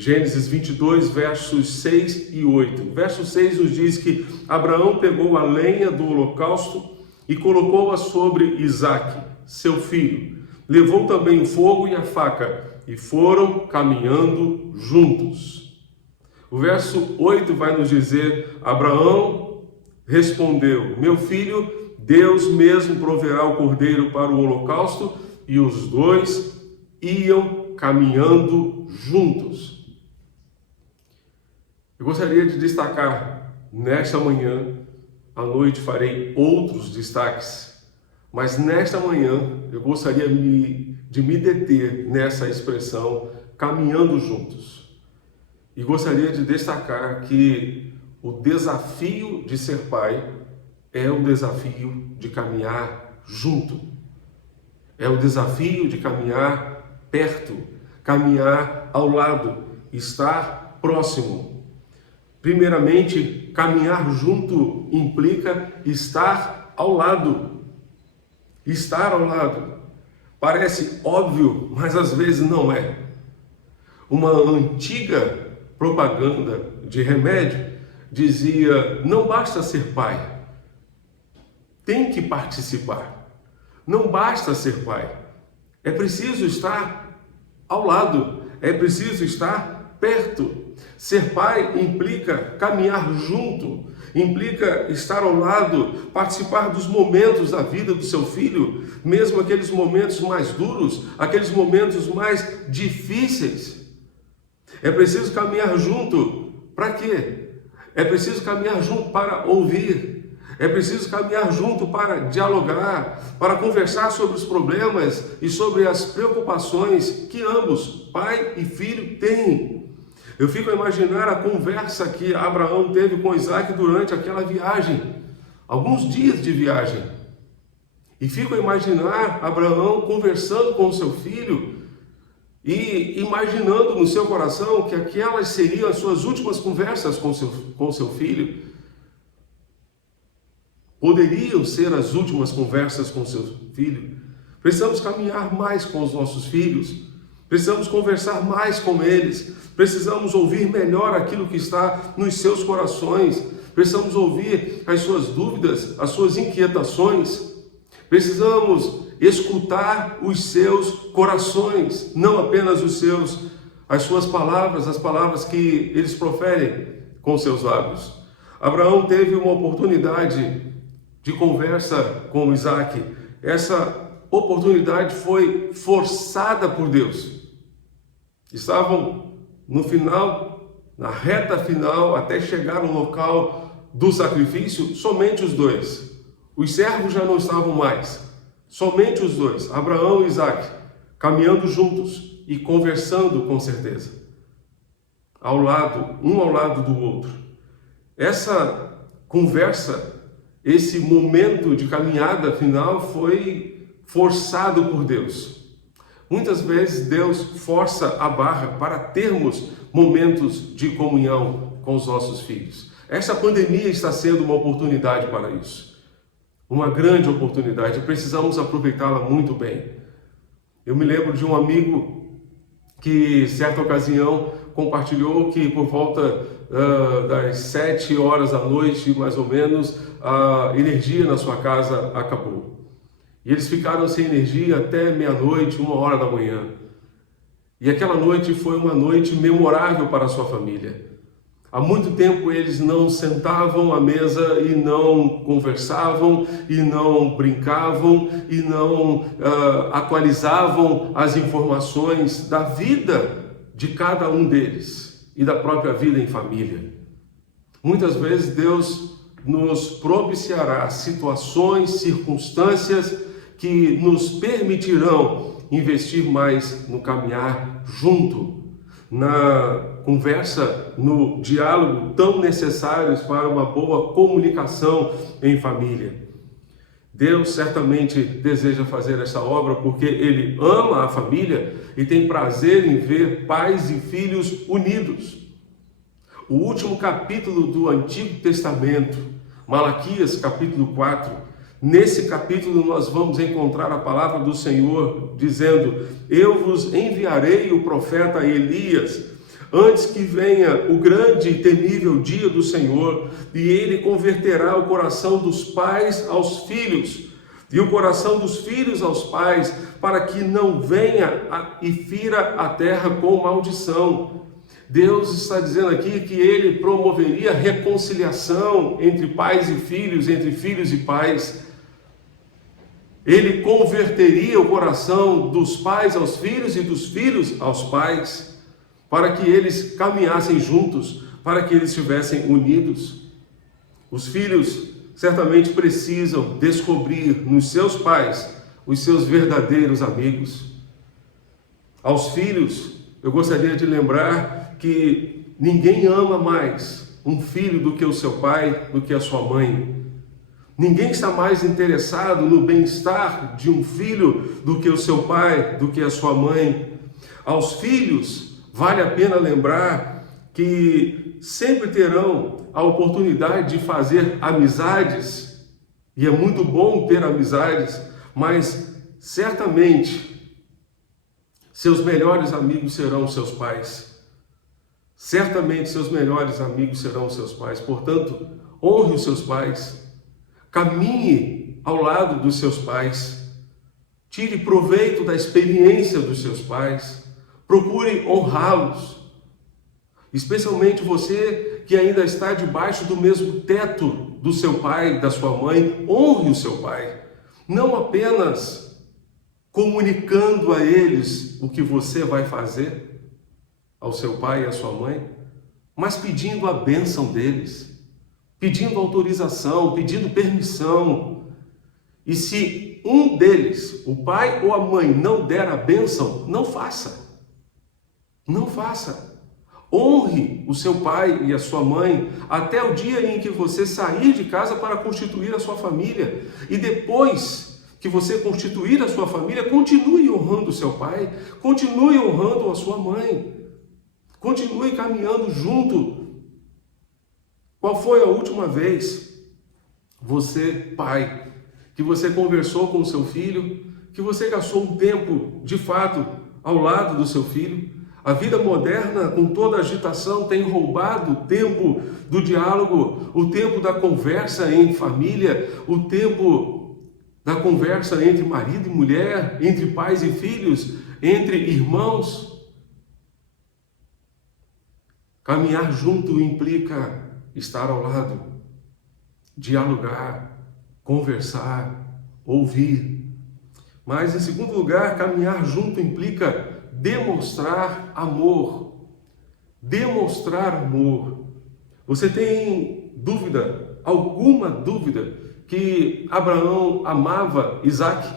Gênesis 22, versos 6 e 8. Verso 6 nos diz que Abraão pegou a lenha do holocausto e colocou-a sobre Isaque, seu filho. Levou também o fogo e a faca e foram caminhando juntos. O verso 8 vai nos dizer: Abraão respondeu: meu filho, Deus mesmo proverá o cordeiro para o holocausto. E os dois iam caminhando juntos. Eu gostaria de destacar nesta manhã, à noite farei outros destaques, mas nesta manhã eu gostaria de me deter nessa expressão, caminhando juntos. E gostaria de destacar que o desafio de ser pai é o desafio de caminhar junto. É o desafio de caminhar perto, caminhar ao lado, estar próximo. Primeiramente, caminhar junto implica estar ao lado. Estar ao lado. Parece óbvio, mas às vezes não é. Uma antiga propaganda de remédio dizia: não basta ser pai, tem que participar. Não basta ser pai, é preciso estar ao lado, é preciso estar perto. Ser pai implica caminhar junto, implica estar ao lado, participar dos momentos da vida do seu filho, mesmo aqueles momentos mais duros, aqueles momentos mais difíceis. É preciso caminhar junto. Para quê? É preciso caminhar junto para ouvir. É preciso caminhar junto para dialogar, para conversar sobre os problemas e sobre as preocupações que ambos, pai e filho, têm. Eu fico a imaginar a conversa que Abraão teve com Isaac durante aquela viagem, alguns dias de viagem. E fico a imaginar Abraão conversando com o seu filho e imaginando no seu coração que aquelas seriam as suas últimas conversas com o seu filho. Poderiam ser as últimas conversas com o seu filho. Precisamos caminhar mais com os nossos filhos. Precisamos conversar mais com eles. Precisamos ouvir melhor aquilo que está nos seus corações. Precisamos ouvir as suas dúvidas, as suas inquietações. Precisamos escutar os seus corações, não apenas as suas palavras, as palavras que eles proferem com seus lábios. Abraão teve uma oportunidade de conversa com Isaac. Essa oportunidade foi forçada por Deus. Estavam no final, na reta final, até chegar no local do sacrifício, somente os dois. Os servos já não estavam mais, somente os dois, Abraão e Isaac, caminhando juntos e conversando com certeza, um ao lado do outro. Essa conversa, esse momento de caminhada final foi forçado por Deus. Muitas vezes Deus força a barra para termos momentos de comunhão com os nossos filhos. Essa pandemia está sendo uma oportunidade para isso. Uma grande oportunidade, precisamos aproveitá-la muito bem. Eu me lembro de um amigo que, certa ocasião, compartilhou que por volta das 7 horas da noite, mais ou menos, a energia na sua casa acabou. E eles ficaram sem energia até meia-noite, 1h da manhã. E aquela noite foi uma noite memorável para a sua família. Há muito tempo eles não sentavam à mesa e não conversavam, e não brincavam, e não atualizavam as informações da vida de cada um deles e da própria vida em família. Muitas vezes Deus nos propiciará situações, circunstâncias que nos permitirão investir mais no caminhar junto, na conversa, no diálogo tão necessários para uma boa comunicação em família. Deus certamente deseja fazer essa obra porque Ele ama a família e tem prazer em ver pais e filhos unidos. O último capítulo do Antigo Testamento, Malaquias capítulo 4, nesse capítulo nós vamos encontrar a palavra do Senhor dizendo: eu vos enviarei o profeta Elias, antes que venha o grande e temível dia do Senhor, e ele converterá o coração dos pais aos filhos, e o coração dos filhos aos pais, para que não venha e fira a terra com maldição. Deus está dizendo aqui que Ele promoveria reconciliação entre pais e filhos, entre filhos e pais. Ele converteria o coração dos pais aos filhos e dos filhos aos pais, para que eles caminhassem juntos, para que eles estivessem unidos. Os filhos certamente precisam descobrir nos seus pais os seus verdadeiros amigos. Aos filhos, eu gostaria de lembrar que ninguém ama mais um filho do que o seu pai, do que a sua mãe. Ninguém está mais interessado no bem-estar de um filho do que o seu pai, do que a sua mãe. Aos filhos, vale a pena lembrar que sempre terão a oportunidade de fazer amizades, e é muito bom ter amizades, mas certamente seus melhores amigos serão seus pais. Certamente seus melhores amigos serão seus pais. Portanto, honre os seus pais, caminhe ao lado dos seus pais, tire proveito da experiência dos seus pais, procure honrá-los. Especialmente você que ainda está debaixo do mesmo teto do seu pai, da sua mãe, honre o seu pai. Não apenas comunicando a eles o que você vai fazer, ao seu pai e à sua mãe, mas pedindo a bênção deles, pedindo autorização, pedindo permissão. E se um deles, o pai ou a mãe, não der a bênção, não faça. Não faça. Honre o seu pai e a sua mãe até o dia em que você sair de casa para constituir a sua família. E depois que você constituir a sua família, continue honrando o seu pai, continue honrando a sua mãe, continue caminhando junto. Qual foi a última vez, você, pai, que você conversou com o seu filho, que você gastou um tempo, de fato, ao lado do seu filho? A vida moderna, com toda a agitação, tem roubado o tempo do diálogo, o tempo da conversa em família, o tempo da conversa entre marido e mulher, entre pais e filhos, entre irmãos. Caminhar junto implica estar ao lado, dialogar, conversar, ouvir. Mas, em segundo lugar, caminhar junto implica demonstrar amor. Demonstrar amor. Você tem dúvida, alguma dúvida, que Abraão amava Isaque?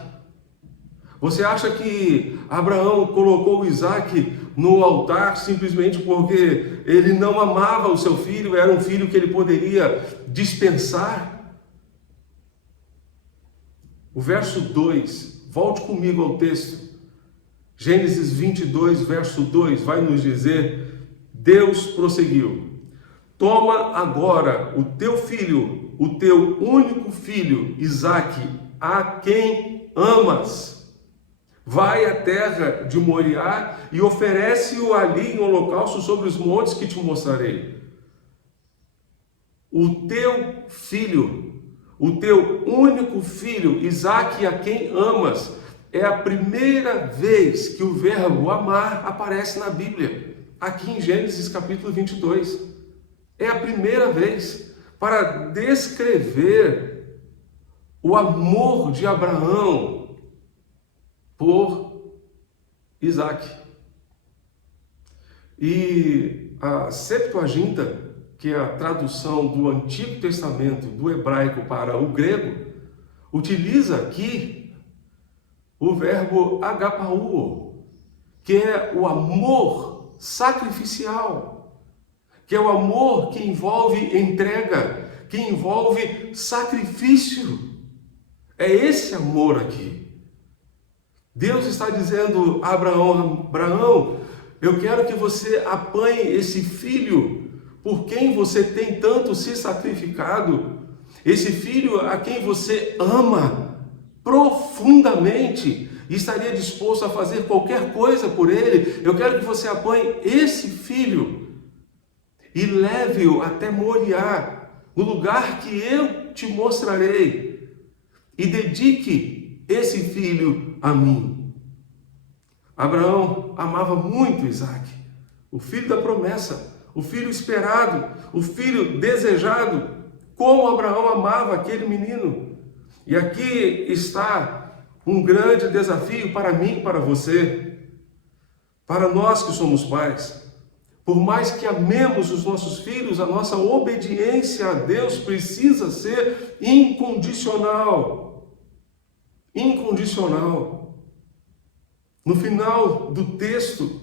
Você acha que Abraão colocou Isaque no altar simplesmente porque ele não amava o seu filho, era um filho que ele poderia dispensar? O verso 2, volte comigo ao texto. Gênesis 22, verso 2, vai nos dizer: Deus prosseguiu: toma agora o teu filho, o teu único filho, Isaque, a quem amas. Vai à terra de Moriá e oferece-o ali em holocausto sobre os montes que te mostrarei. O teu filho, o teu único filho, Isaque, a quem amas. É a primeira vez que o verbo amar aparece na Bíblia, aqui em Gênesis capítulo 22. É a primeira vez para descrever o amor de Abraão por Isaque. E a Septuaginta, que é a tradução do Antigo Testamento do hebraico para o grego, utiliza aqui o verbo agapauo, que é o amor sacrificial, que é o amor que envolve entrega, que envolve sacrifício. É esse amor aqui. Deus está dizendo a Abraão: Abraão, eu quero que você apanhe esse filho por quem você tem tanto se sacrificado, esse filho a quem você ama profundamente e estaria disposto a fazer qualquer coisa por ele. Eu quero que você apanhe esse filho e leve-o até Moriá, no lugar que eu te mostrarei, e dedique esse filho a mim. Abraão amava muito Isaque, o filho da promessa, o filho esperado, o filho desejado, como Abraão amava aquele menino. E aqui está um grande desafio para mim e para você, para nós que somos pais. Por mais que amemos os nossos filhos, a nossa obediência a Deus precisa ser incondicional. Incondicional. No final do texto,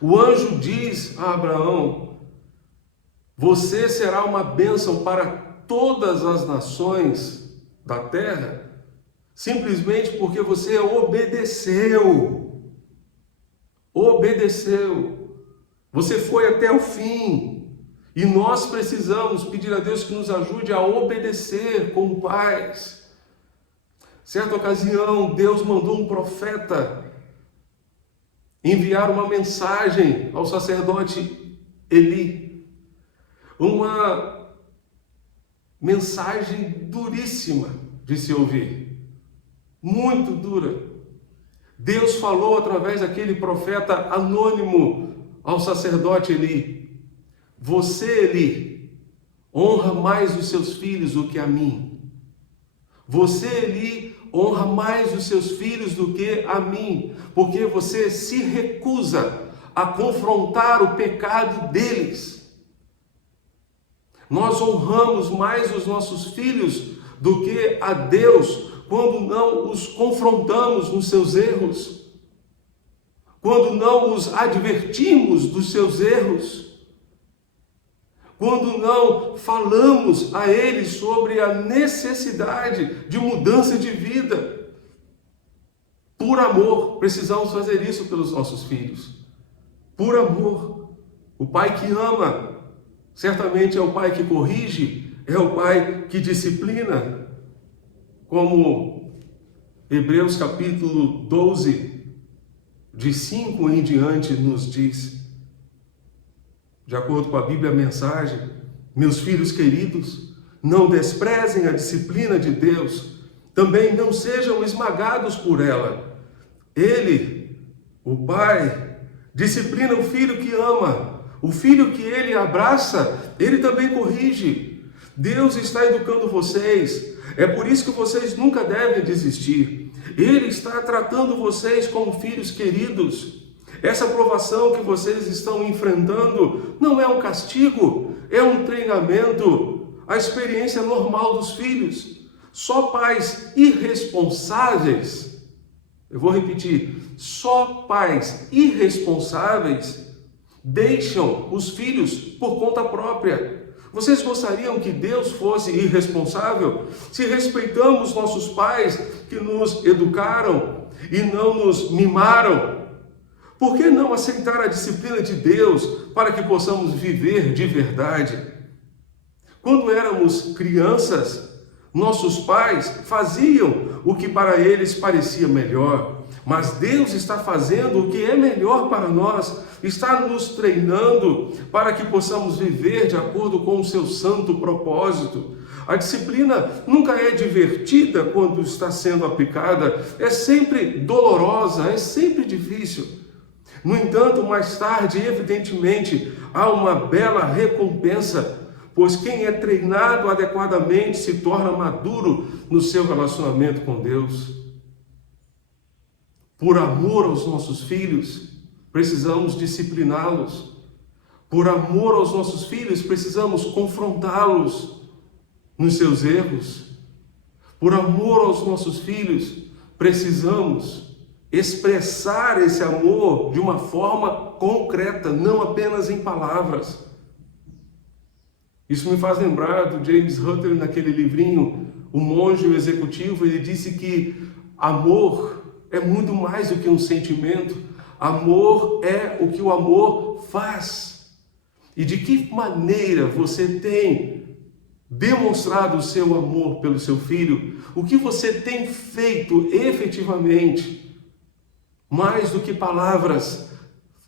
o anjo diz a Abraão: você será uma bênção para todas as nações da terra, simplesmente porque você obedeceu. Obedeceu. Você foi até o fim. E nós precisamos pedir a Deus que nos ajude a obedecer como pais. Certa ocasião, Deus mandou um profeta enviar uma mensagem ao sacerdote Eli. Uma mensagem duríssima de se ouvir. Muito dura. Deus falou através daquele profeta anônimo ao sacerdote Eli. Você, Eli, honra mais os seus filhos do que a mim. Você, Eli, honra mais os seus filhos do que a mim, porque você se recusa a confrontar o pecado deles. Nós honramos mais os nossos filhos do que a Deus quando não os confrontamos nos seus erros, quando não os advertimos dos seus erros, quando não falamos a eles sobre a necessidade de mudança de vida. Por amor, precisamos fazer isso pelos nossos filhos. Por amor. O pai que ama, certamente é o pai que corrige, é o pai que disciplina. Como Hebreus capítulo 12, de 5 em diante nos diz. De acordo com a Bíblia, a mensagem: meus filhos queridos, não desprezem a disciplina de Deus, também não sejam esmagados por ela. Ele, o pai, disciplina o filho que ama, o filho que ele abraça, ele também corrige. Deus está educando vocês, é por isso que vocês nunca devem desistir. Ele está tratando vocês como filhos queridos. Essa provação que vocês estão enfrentando não é um castigo, é um treinamento, a experiência normal dos filhos. Só pais irresponsáveis, eu vou repetir, só pais irresponsáveis deixam os filhos por conta própria. Vocês gostariam que Deus fosse irresponsável? Se respeitamos nossos pais que nos educaram e não nos mimaram, por que não aceitar a disciplina de Deus para que possamos viver de verdade? Quando éramos crianças, nossos pais faziam o que para eles parecia melhor, mas Deus está fazendo o que é melhor para nós, está nos treinando para que possamos viver de acordo com o seu santo propósito. A disciplina nunca é divertida quando está sendo aplicada, é sempre dolorosa, é sempre difícil. No entanto, mais tarde, evidentemente, há uma bela recompensa, pois quem é treinado adequadamente se torna maduro no seu relacionamento com Deus. Por amor aos nossos filhos, precisamos discipliná-los. Por amor aos nossos filhos, precisamos confrontá-los nos seus erros. Por amor aos nossos filhos, precisamos expressar esse amor de uma forma concreta, não apenas em palavras. Isso me faz lembrar do James Hutter naquele livrinho, O Monge e o Executivo. Ele disse que amor é muito mais do que um sentimento. Amor é o que o amor faz. E de que maneira você tem demonstrado o seu amor pelo seu filho? O que você tem feito efetivamente? Mais do que palavras,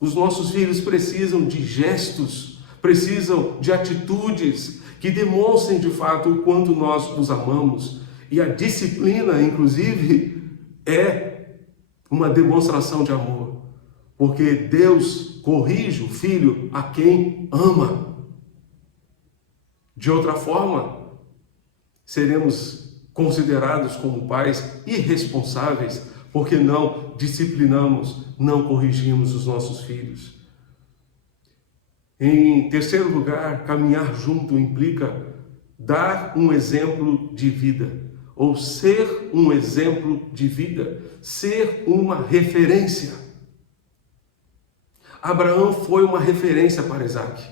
os nossos filhos precisam de gestos, precisam de atitudes que demonstrem de fato o quanto nós os amamos. E a disciplina, inclusive, é uma demonstração de amor, porque Deus corrige o filho a quem ama. De outra forma, seremos considerados como pais irresponsáveis, porque não disciplinamos, não corrigimos os nossos filhos. Em terceiro lugar, caminhar junto implica dar um exemplo de vida, ou ser um exemplo de vida, ser uma referência. Abraão foi uma referência para Isaac.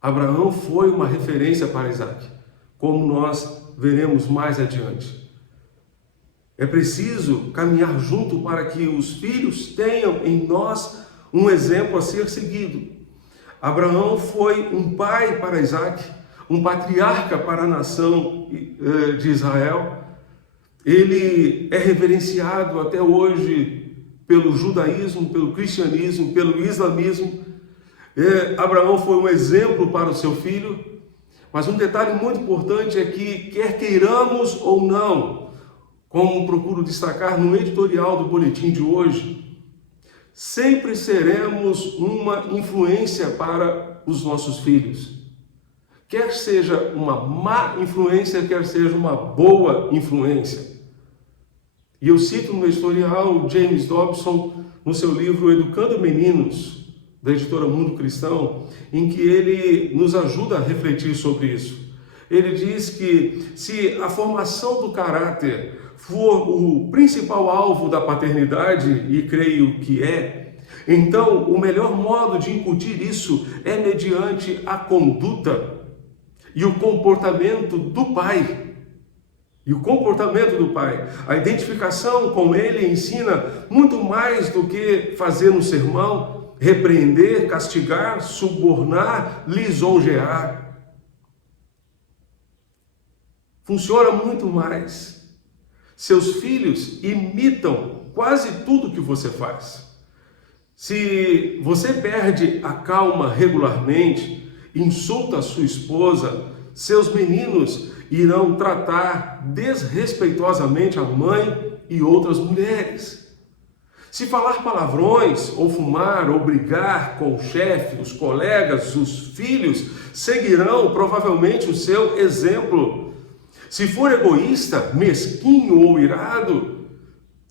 Abraão foi uma referência para Isaac, como nós veremos mais adiante. É preciso caminhar junto para que os filhos tenham em nós um exemplo a ser seguido. Abraão foi um pai para Isaac, um patriarca para a nação de Israel. Ele é reverenciado até hoje pelo judaísmo, pelo cristianismo, pelo islamismo. Abraão foi um exemplo para o seu filho. Mas um detalhe muito importante é que, quer queiramos ou não, como procuro destacar no editorial do boletim de hoje, sempre seremos uma influência para os nossos filhos. Quer seja uma má influência, quer seja uma boa influência. E eu cito no editorial James Dobson, no seu livro Educando Meninos, da editora Mundo Cristão, em que ele nos ajuda a refletir sobre isso. Ele diz que se a formação do caráter for o principal alvo da paternidade, e creio que é, então o melhor modo de incutir isso é mediante a conduta e o comportamento do pai. A identificação com ele ensina muito mais do que fazer um sermão, repreender, castigar, subornar, lisonjear. Funciona muito mais. Seus filhos imitam quase tudo que você faz. Se você perde a calma regularmente, insulta a sua esposa, seus meninos irão tratar desrespeitosamente a mãe e outras mulheres. Se falar palavrões, ou fumar, ou brigar com o chefe, os colegas, os filhos, seguirão provavelmente o seu exemplo. Se for egoísta, mesquinho ou irado,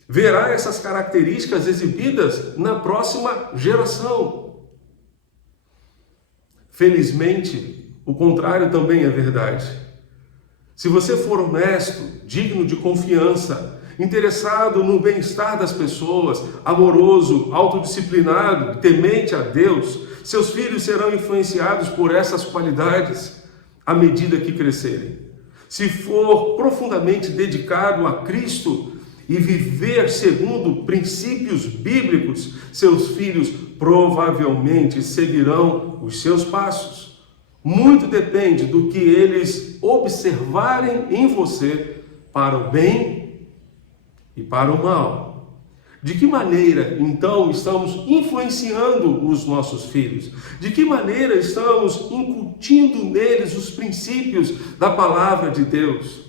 verá essas características exibidas na próxima geração. Felizmente, o contrário também é verdade. Se você for honesto, digno de confiança, interessado no bem-estar das pessoas, amoroso, autodisciplinado, temente a Deus, seus filhos serão influenciados por essas qualidades à medida que crescerem. Se for profundamente dedicado a Cristo e viver segundo princípios bíblicos, seus filhos provavelmente seguirão os seus passos. Muito depende do que eles observarem em você para o bem e para o mal. De que maneira, então, estamos influenciando os nossos filhos? De que maneira estamos incutindo neles os princípios da palavra de Deus?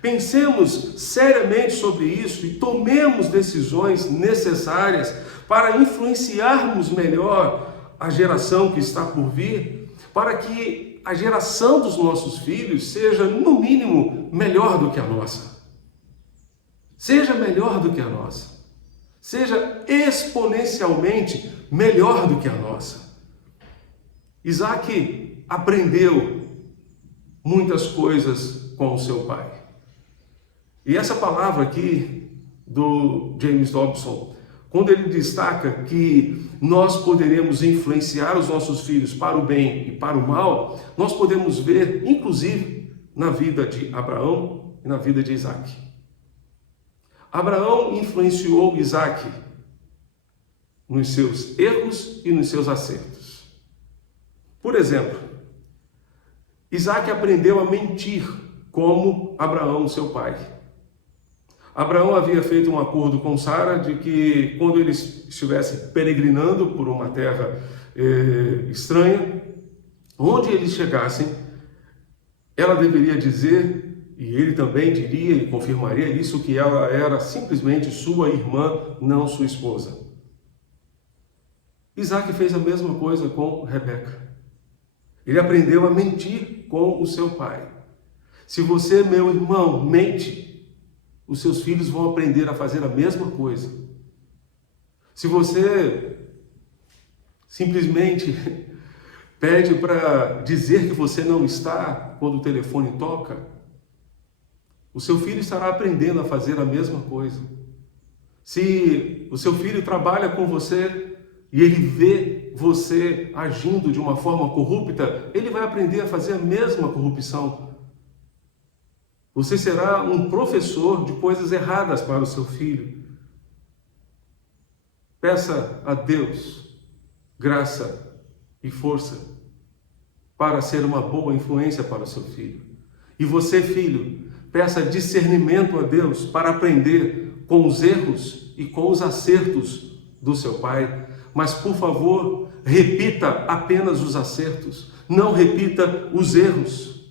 Pensemos seriamente sobre isso e tomemos decisões necessárias para influenciarmos melhor a geração que está por vir, para que a geração dos nossos filhos seja, no mínimo, melhor do que a nossa. Seja melhor do que a nossa. Seja exponencialmente melhor do que a nossa. Isaac aprendeu muitas coisas com o seu pai. E essa palavra aqui do James Dobson, quando ele destaca que nós poderemos influenciar os nossos filhos para o bem e para o mal, nós podemos ver, inclusive, na vida de Abraão e na vida de Isaac. Abraão influenciou Isaac nos seus erros e nos seus acertos. Por exemplo, Isaac aprendeu a mentir como Abraão, seu pai. Abraão havia feito um acordo com Sara de que quando eles estivessem peregrinando por uma terra estranha, onde eles chegassem, ela deveria dizer, e ele também diria e confirmaria isso, que ela era simplesmente sua irmã, não sua esposa. Isaac fez a mesma coisa com Rebeca. Ele aprendeu a mentir com o seu pai. Se você, meu irmão, mente, os seus filhos vão aprender a fazer a mesma coisa. Se você simplesmente pede para dizer que você não está quando o telefone toca, o seu filho estará aprendendo a fazer a mesma coisa. Se o seu filho trabalha com você e ele vê você agindo de uma forma corrupta, ele vai aprender a fazer a mesma corrupção. Você será um professor de coisas erradas para o seu filho. Peça a Deus graça e força para ser uma boa influência para o seu filho. E você, filho, peça discernimento a Deus para aprender com os erros e com os acertos do seu pai. Mas, por favor, repita apenas os acertos, não repita os erros.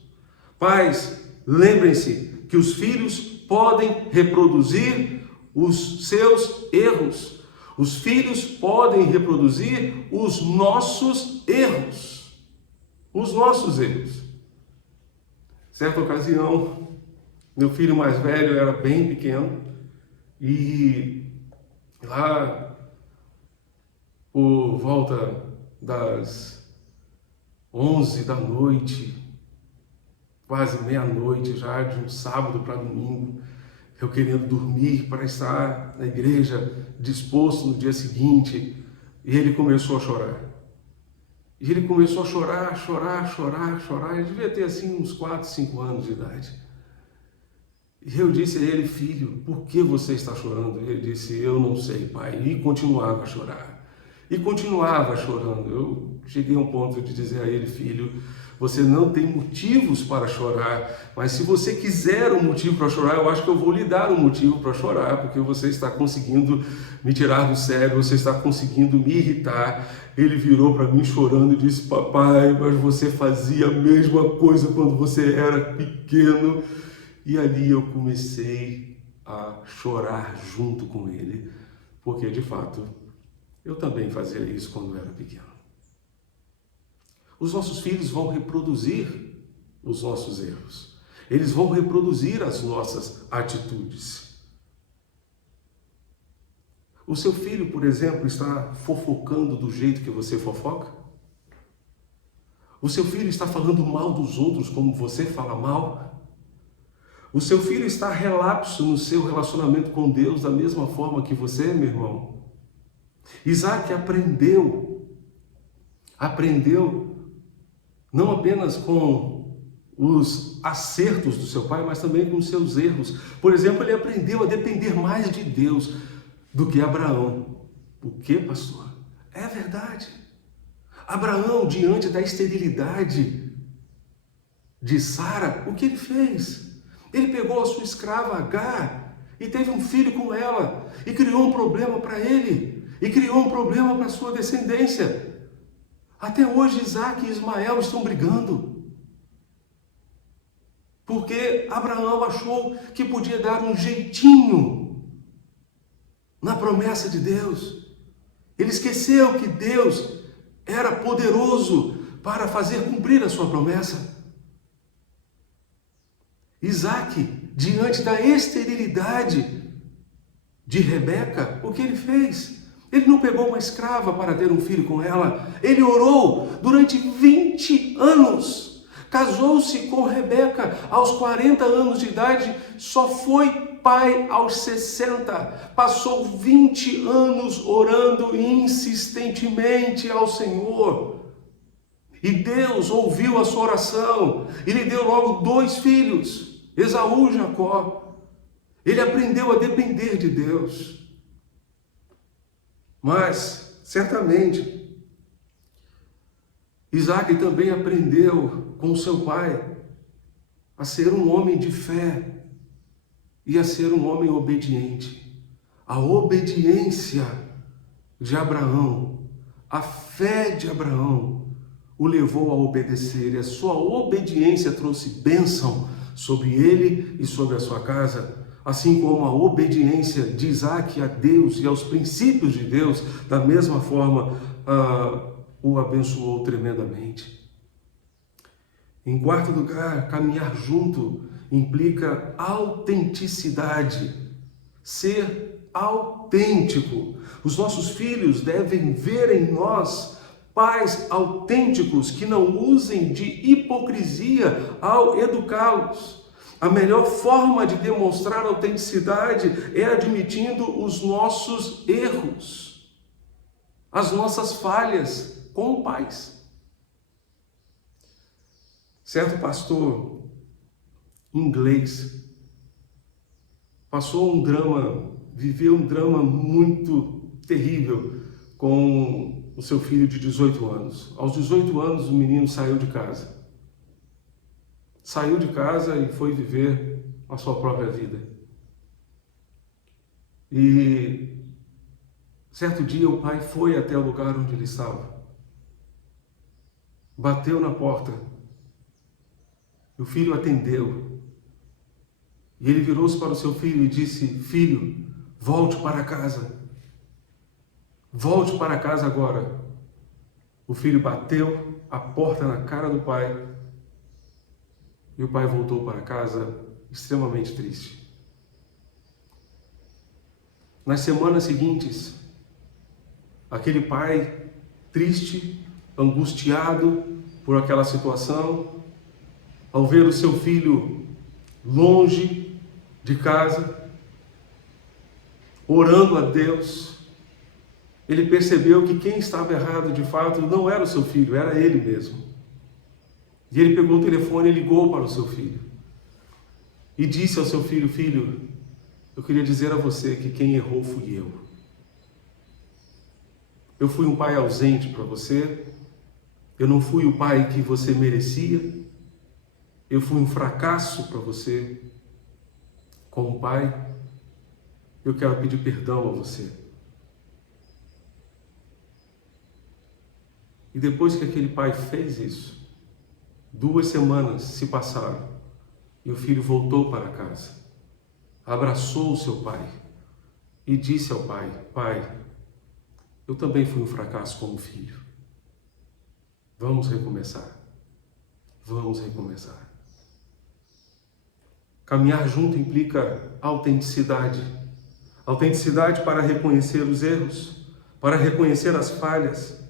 Pais, lembrem-se que os filhos podem reproduzir os seus erros. Os filhos podem reproduzir os nossos erros. Os nossos erros. Certa ocasião, meu filho mais velho era bem pequeno e lá por volta das 11 da noite, quase meia-noite já, de um sábado para domingo, eu querendo dormir para estar na igreja disposto no dia seguinte, e ele começou a chorar. E ele começou a chorar. Ele devia ter assim uns 4, 5 anos de idade. E eu disse a ele: filho, por que você está chorando? E ele disse: eu não sei, pai. E continuava a chorar. E continuava chorando. Eu cheguei a um ponto de dizer a ele: filho, você não tem motivos para chorar, mas se você quiser um motivo para chorar, eu acho que eu vou lhe dar um motivo para chorar, porque você está conseguindo me tirar do sério, você está conseguindo me irritar. Ele virou para mim chorando e disse: papai, mas você fazia a mesma coisa quando você era pequeno. E ali eu comecei a chorar junto com ele, porque de fato eu também fazia isso quando era pequeno. Os nossos filhos vão reproduzir os nossos erros. Eles vão reproduzir as nossas atitudes. O seu filho, por exemplo, está fofocando do jeito que você fofoca? O seu filho está falando mal dos outros como você fala mal? O seu filho está relapso no seu relacionamento com Deus da mesma forma que você, meu irmão? Isaac aprendeu não apenas com os acertos do seu pai, mas também com os seus erros. Por exemplo, ele aprendeu a depender mais de Deus do que Abraão. O que, pastor? É verdade. Abraão, diante da esterilidade de Sara, o que ele fez? Ele pegou a sua escrava Agar e teve um filho com ela e criou um problema para ele e criou um problema para a sua descendência. Até hoje Isaac e Ismael estão brigando, porque Abraão achou que podia dar um jeitinho na promessa de Deus. Ele esqueceu que Deus era poderoso para fazer cumprir a sua promessa. Isaac, diante da esterilidade de Rebeca, o que ele fez? Ele não pegou uma escrava para ter um filho com ela. Ele orou durante 20 anos. Casou-se com Rebeca aos 40 anos de idade. Só foi pai aos 60. Passou 20 anos orando insistentemente ao Senhor. E Deus ouviu a sua oração. E lhe deu logo 2 filhos, Esaú e Jacó. Ele aprendeu a depender de Deus. Mas, certamente, Isaac também aprendeu com seu pai a ser um homem de fé e a ser um homem obediente. A obediência de Abraão, a fé de Abraão, o levou a obedecer, e a sua obediência trouxe bênção sobre ele e sobre a sua casa. Assim como a obediência de Isaac a Deus e aos princípios de Deus, da mesma forma, o abençoou tremendamente. Em quarto lugar, caminhar junto implica autenticidade, ser autêntico. Os nossos filhos devem ver em nós pais autênticos que não usem de hipocrisia ao educá-los. A melhor forma de demonstrar autenticidade é admitindo os nossos erros, as nossas falhas como pais. Certo pastor inglês viveu um drama muito terrível com o seu filho de 18 anos. Aos 18 anos, o menino saiu de casa. Saiu de casa e foi viver a sua própria vida. E certo dia o pai foi até o lugar onde ele estava. Bateu na porta. E o filho atendeu. E ele virou-se para o seu filho e disse: filho, volte para casa. Volte para casa agora. O filho bateu a porta na cara do pai. E o pai voltou para casa extremamente triste. Nas semanas seguintes, aquele pai triste, angustiado por aquela situação, ao ver o seu filho longe de casa, orando a Deus, ele percebeu que quem estava errado de fato não era o seu filho, era ele mesmo. E ele pegou o telefone e ligou para o seu filho. E disse ao seu filho: filho, eu queria dizer a você que quem errou fui eu. Eu fui um pai ausente para você. Eu não fui o pai que você merecia. Eu fui um fracasso para você como pai. Eu quero pedir perdão a você. E depois que aquele pai fez isso, 2 semanas se passaram e o filho voltou para casa, abraçou o seu pai e disse ao pai: pai, eu também fui um fracasso como filho. Vamos recomeçar. Vamos recomeçar. Caminhar junto implica autenticidade. Autenticidade para reconhecer os erros, para reconhecer as falhas,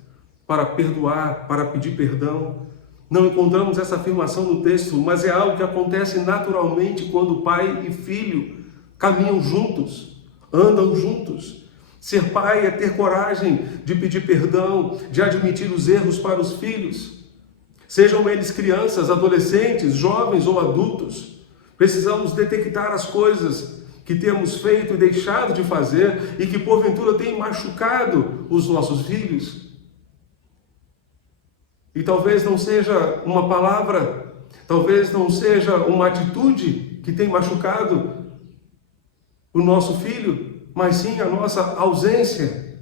para perdoar, para pedir perdão. Não encontramos essa afirmação no texto, mas é algo que acontece naturalmente quando pai e filho caminham juntos, andam juntos. Ser pai é ter coragem de pedir perdão, de admitir os erros para os filhos. Sejam eles crianças, adolescentes, jovens ou adultos, precisamos detectar as coisas que temos feito e deixado de fazer e que porventura têm machucado os nossos filhos. E talvez não seja uma palavra, talvez não seja uma atitude que tem machucado o nosso filho, mas sim a nossa ausência,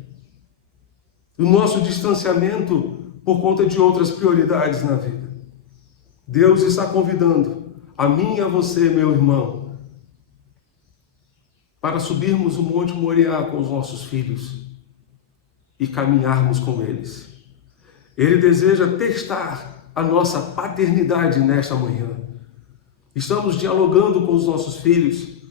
o nosso distanciamento por conta de outras prioridades na vida. Deus está convidando a mim e a você, meu irmão, para subirmos o Monte Moriá com os nossos filhos e caminharmos com eles. Ele deseja testar a nossa paternidade nesta manhã. Estamos dialogando com os nossos filhos,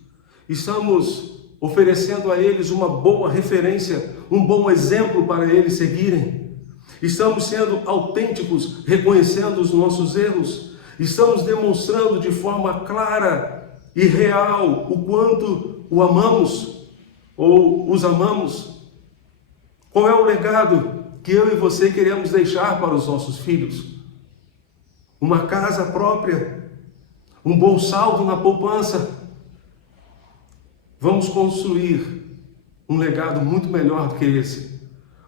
estamos oferecendo a eles uma boa referência, um bom exemplo para eles seguirem. Estamos sendo autênticos, reconhecendo os nossos erros. Estamos demonstrando de forma clara e real o quanto o amamos ou os amamos. Qual é o legado que eu e você queremos deixar para os nossos filhos? Uma casa própria, um bom saldo na poupança. Vamos construir um legado muito melhor do que esse.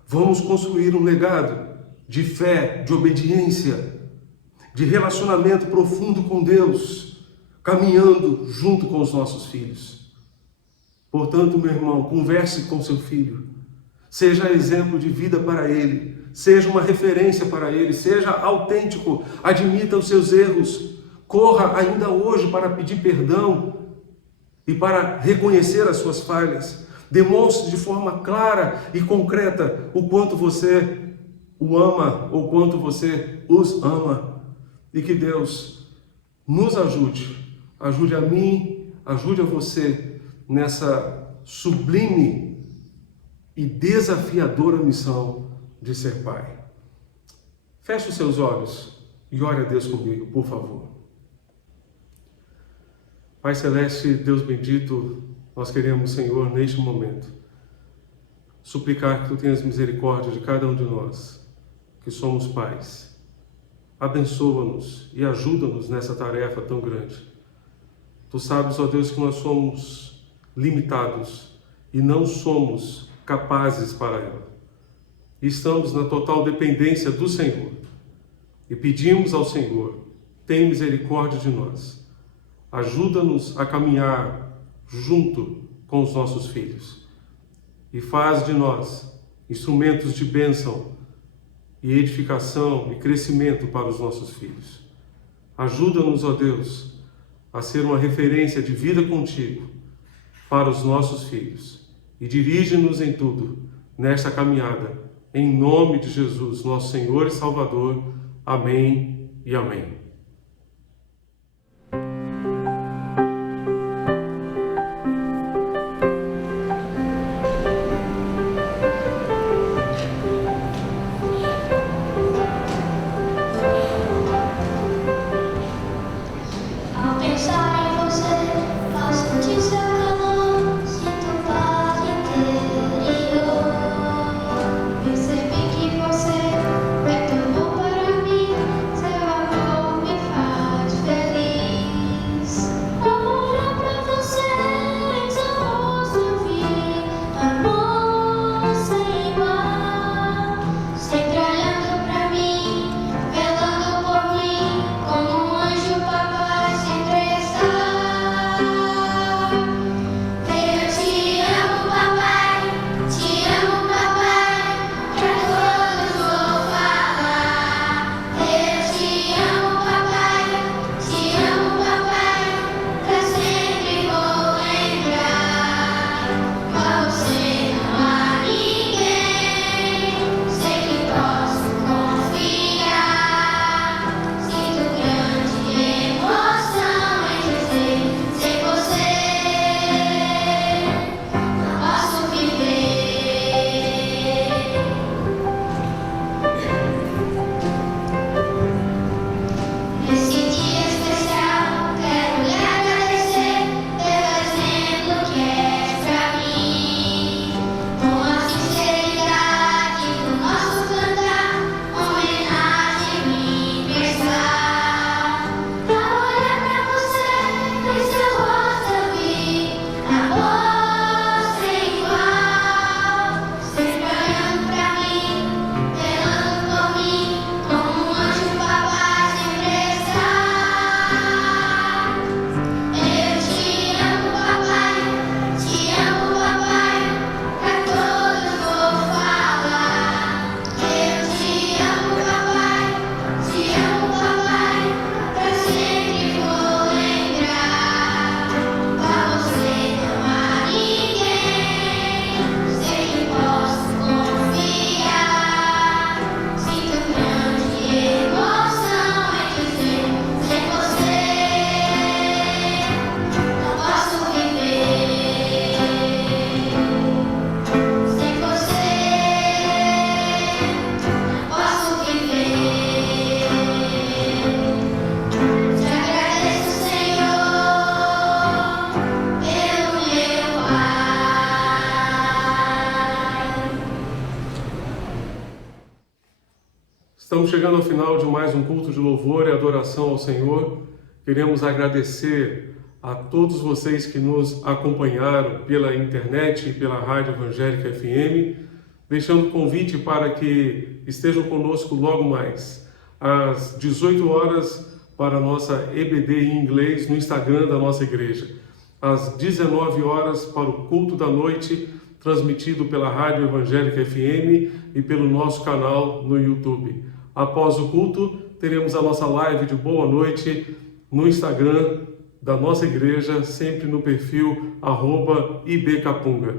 Vamos construir um legado de fé, de obediência, de relacionamento profundo com Deus, caminhando junto com os nossos filhos. Portanto, meu irmão, converse com seu filho. Seja exemplo de vida para ele, seja uma referência para ele, seja autêntico, admita os seus erros, corra ainda hoje para pedir perdão e para reconhecer as suas falhas. Demonstre de forma clara e concreta o quanto você o ama ou quanto você os ama. E que Deus nos ajude, ajude a mim, ajude a você nessa sublime e desafiadora missão de ser pai. Feche os seus olhos e ore a Deus comigo, por favor. Pai Celeste, Deus bendito, nós queremos, Senhor, neste momento, suplicar que Tu tenhas misericórdia de cada um de nós, que somos pais. Abençoa-nos e ajuda-nos nessa tarefa tão grande. Tu sabes, ó Deus, que nós somos limitados e não somos capazes para ela. e estamos na total dependência do Senhor. E pedimos ao Senhor, tem misericórdia de nós. Ajuda-nos a caminhar junto com os nossos filhos. E faz de nós instrumentos de bênção e edificação e crescimento para os nossos filhos. Ajuda-nos, ó Deus, a ser uma referência de vida contigo para os nossos filhos. E dirige-nos em tudo, nesta caminhada, em nome de Jesus, nosso Senhor e Salvador. Amém e amém. Ao pensar em você, faço sentir seu calor, sinto paz interior. Percebi que você é tão bom para mim, seu amor me faz feliz. Ao olhar pra você, em seu rosto vi amor sem igual, sempre olhando pra mim, velando por mim, como um anjo papai sempre está. Eu te amo, papai, pra todos vou falar. Eu te amo, papai, pra sempre vou lembrar. Pra você não há ninguém, sei que posso confiar. Sinto grande emoção em dizer, sem você não posso viver. Nesse dia especial, quero lhe agradecer pelo exemplo que és pra mim. Com a sinceridade do nosso cantar, homenagem me prestar. Ao olhar pra você, em seu rosto eu vi amor sem igual, sempre olhando pra mim, velando por mim, como um anjo papai sempre está. Eu te amo, papai, pra todos vou falar. Eu te amo, papai, pra sempre vou lembrar. Pra você não há ninguém, sei que posso confiar. Sinto grande emoção em dizer, sem você não posso viver. Sem você não posso viver. Te agradeço, Senhor, pelo meu Pai. Estamos chegando ao final de mais um culto de louvor e adoração ao Senhor. Queremos agradecer a todos vocês que nos acompanharam pela internet e pela Rádio Evangélica FM, deixando o convite para que estejam conosco logo mais, às 18 horas, para a nossa EBD em inglês no Instagram da nossa igreja. Às 19 horas, para o culto da noite, transmitido pela Rádio Evangélica FM e pelo nosso canal no YouTube. Após o culto, teremos a nossa live de boa noite no Instagram da nossa igreja, sempre no perfil @ibcapunga.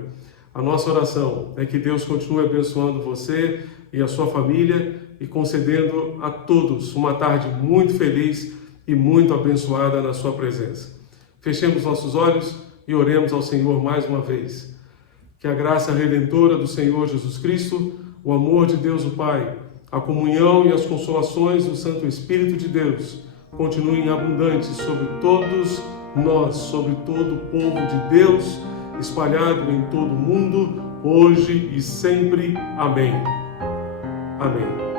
A nossa oração é que Deus continue abençoando você e a sua família e concedendo a todos uma tarde muito feliz e muito abençoada na sua presença. Fechemos nossos olhos e oremos ao Senhor mais uma vez. Que a graça redentora do Senhor Jesus Cristo, o amor de Deus o Pai, a comunhão e as consolações do Santo Espírito de Deus continuem abundantes sobre todos nós, sobre todo o povo de Deus, espalhado em todo o mundo, hoje e sempre. Amém. Amém.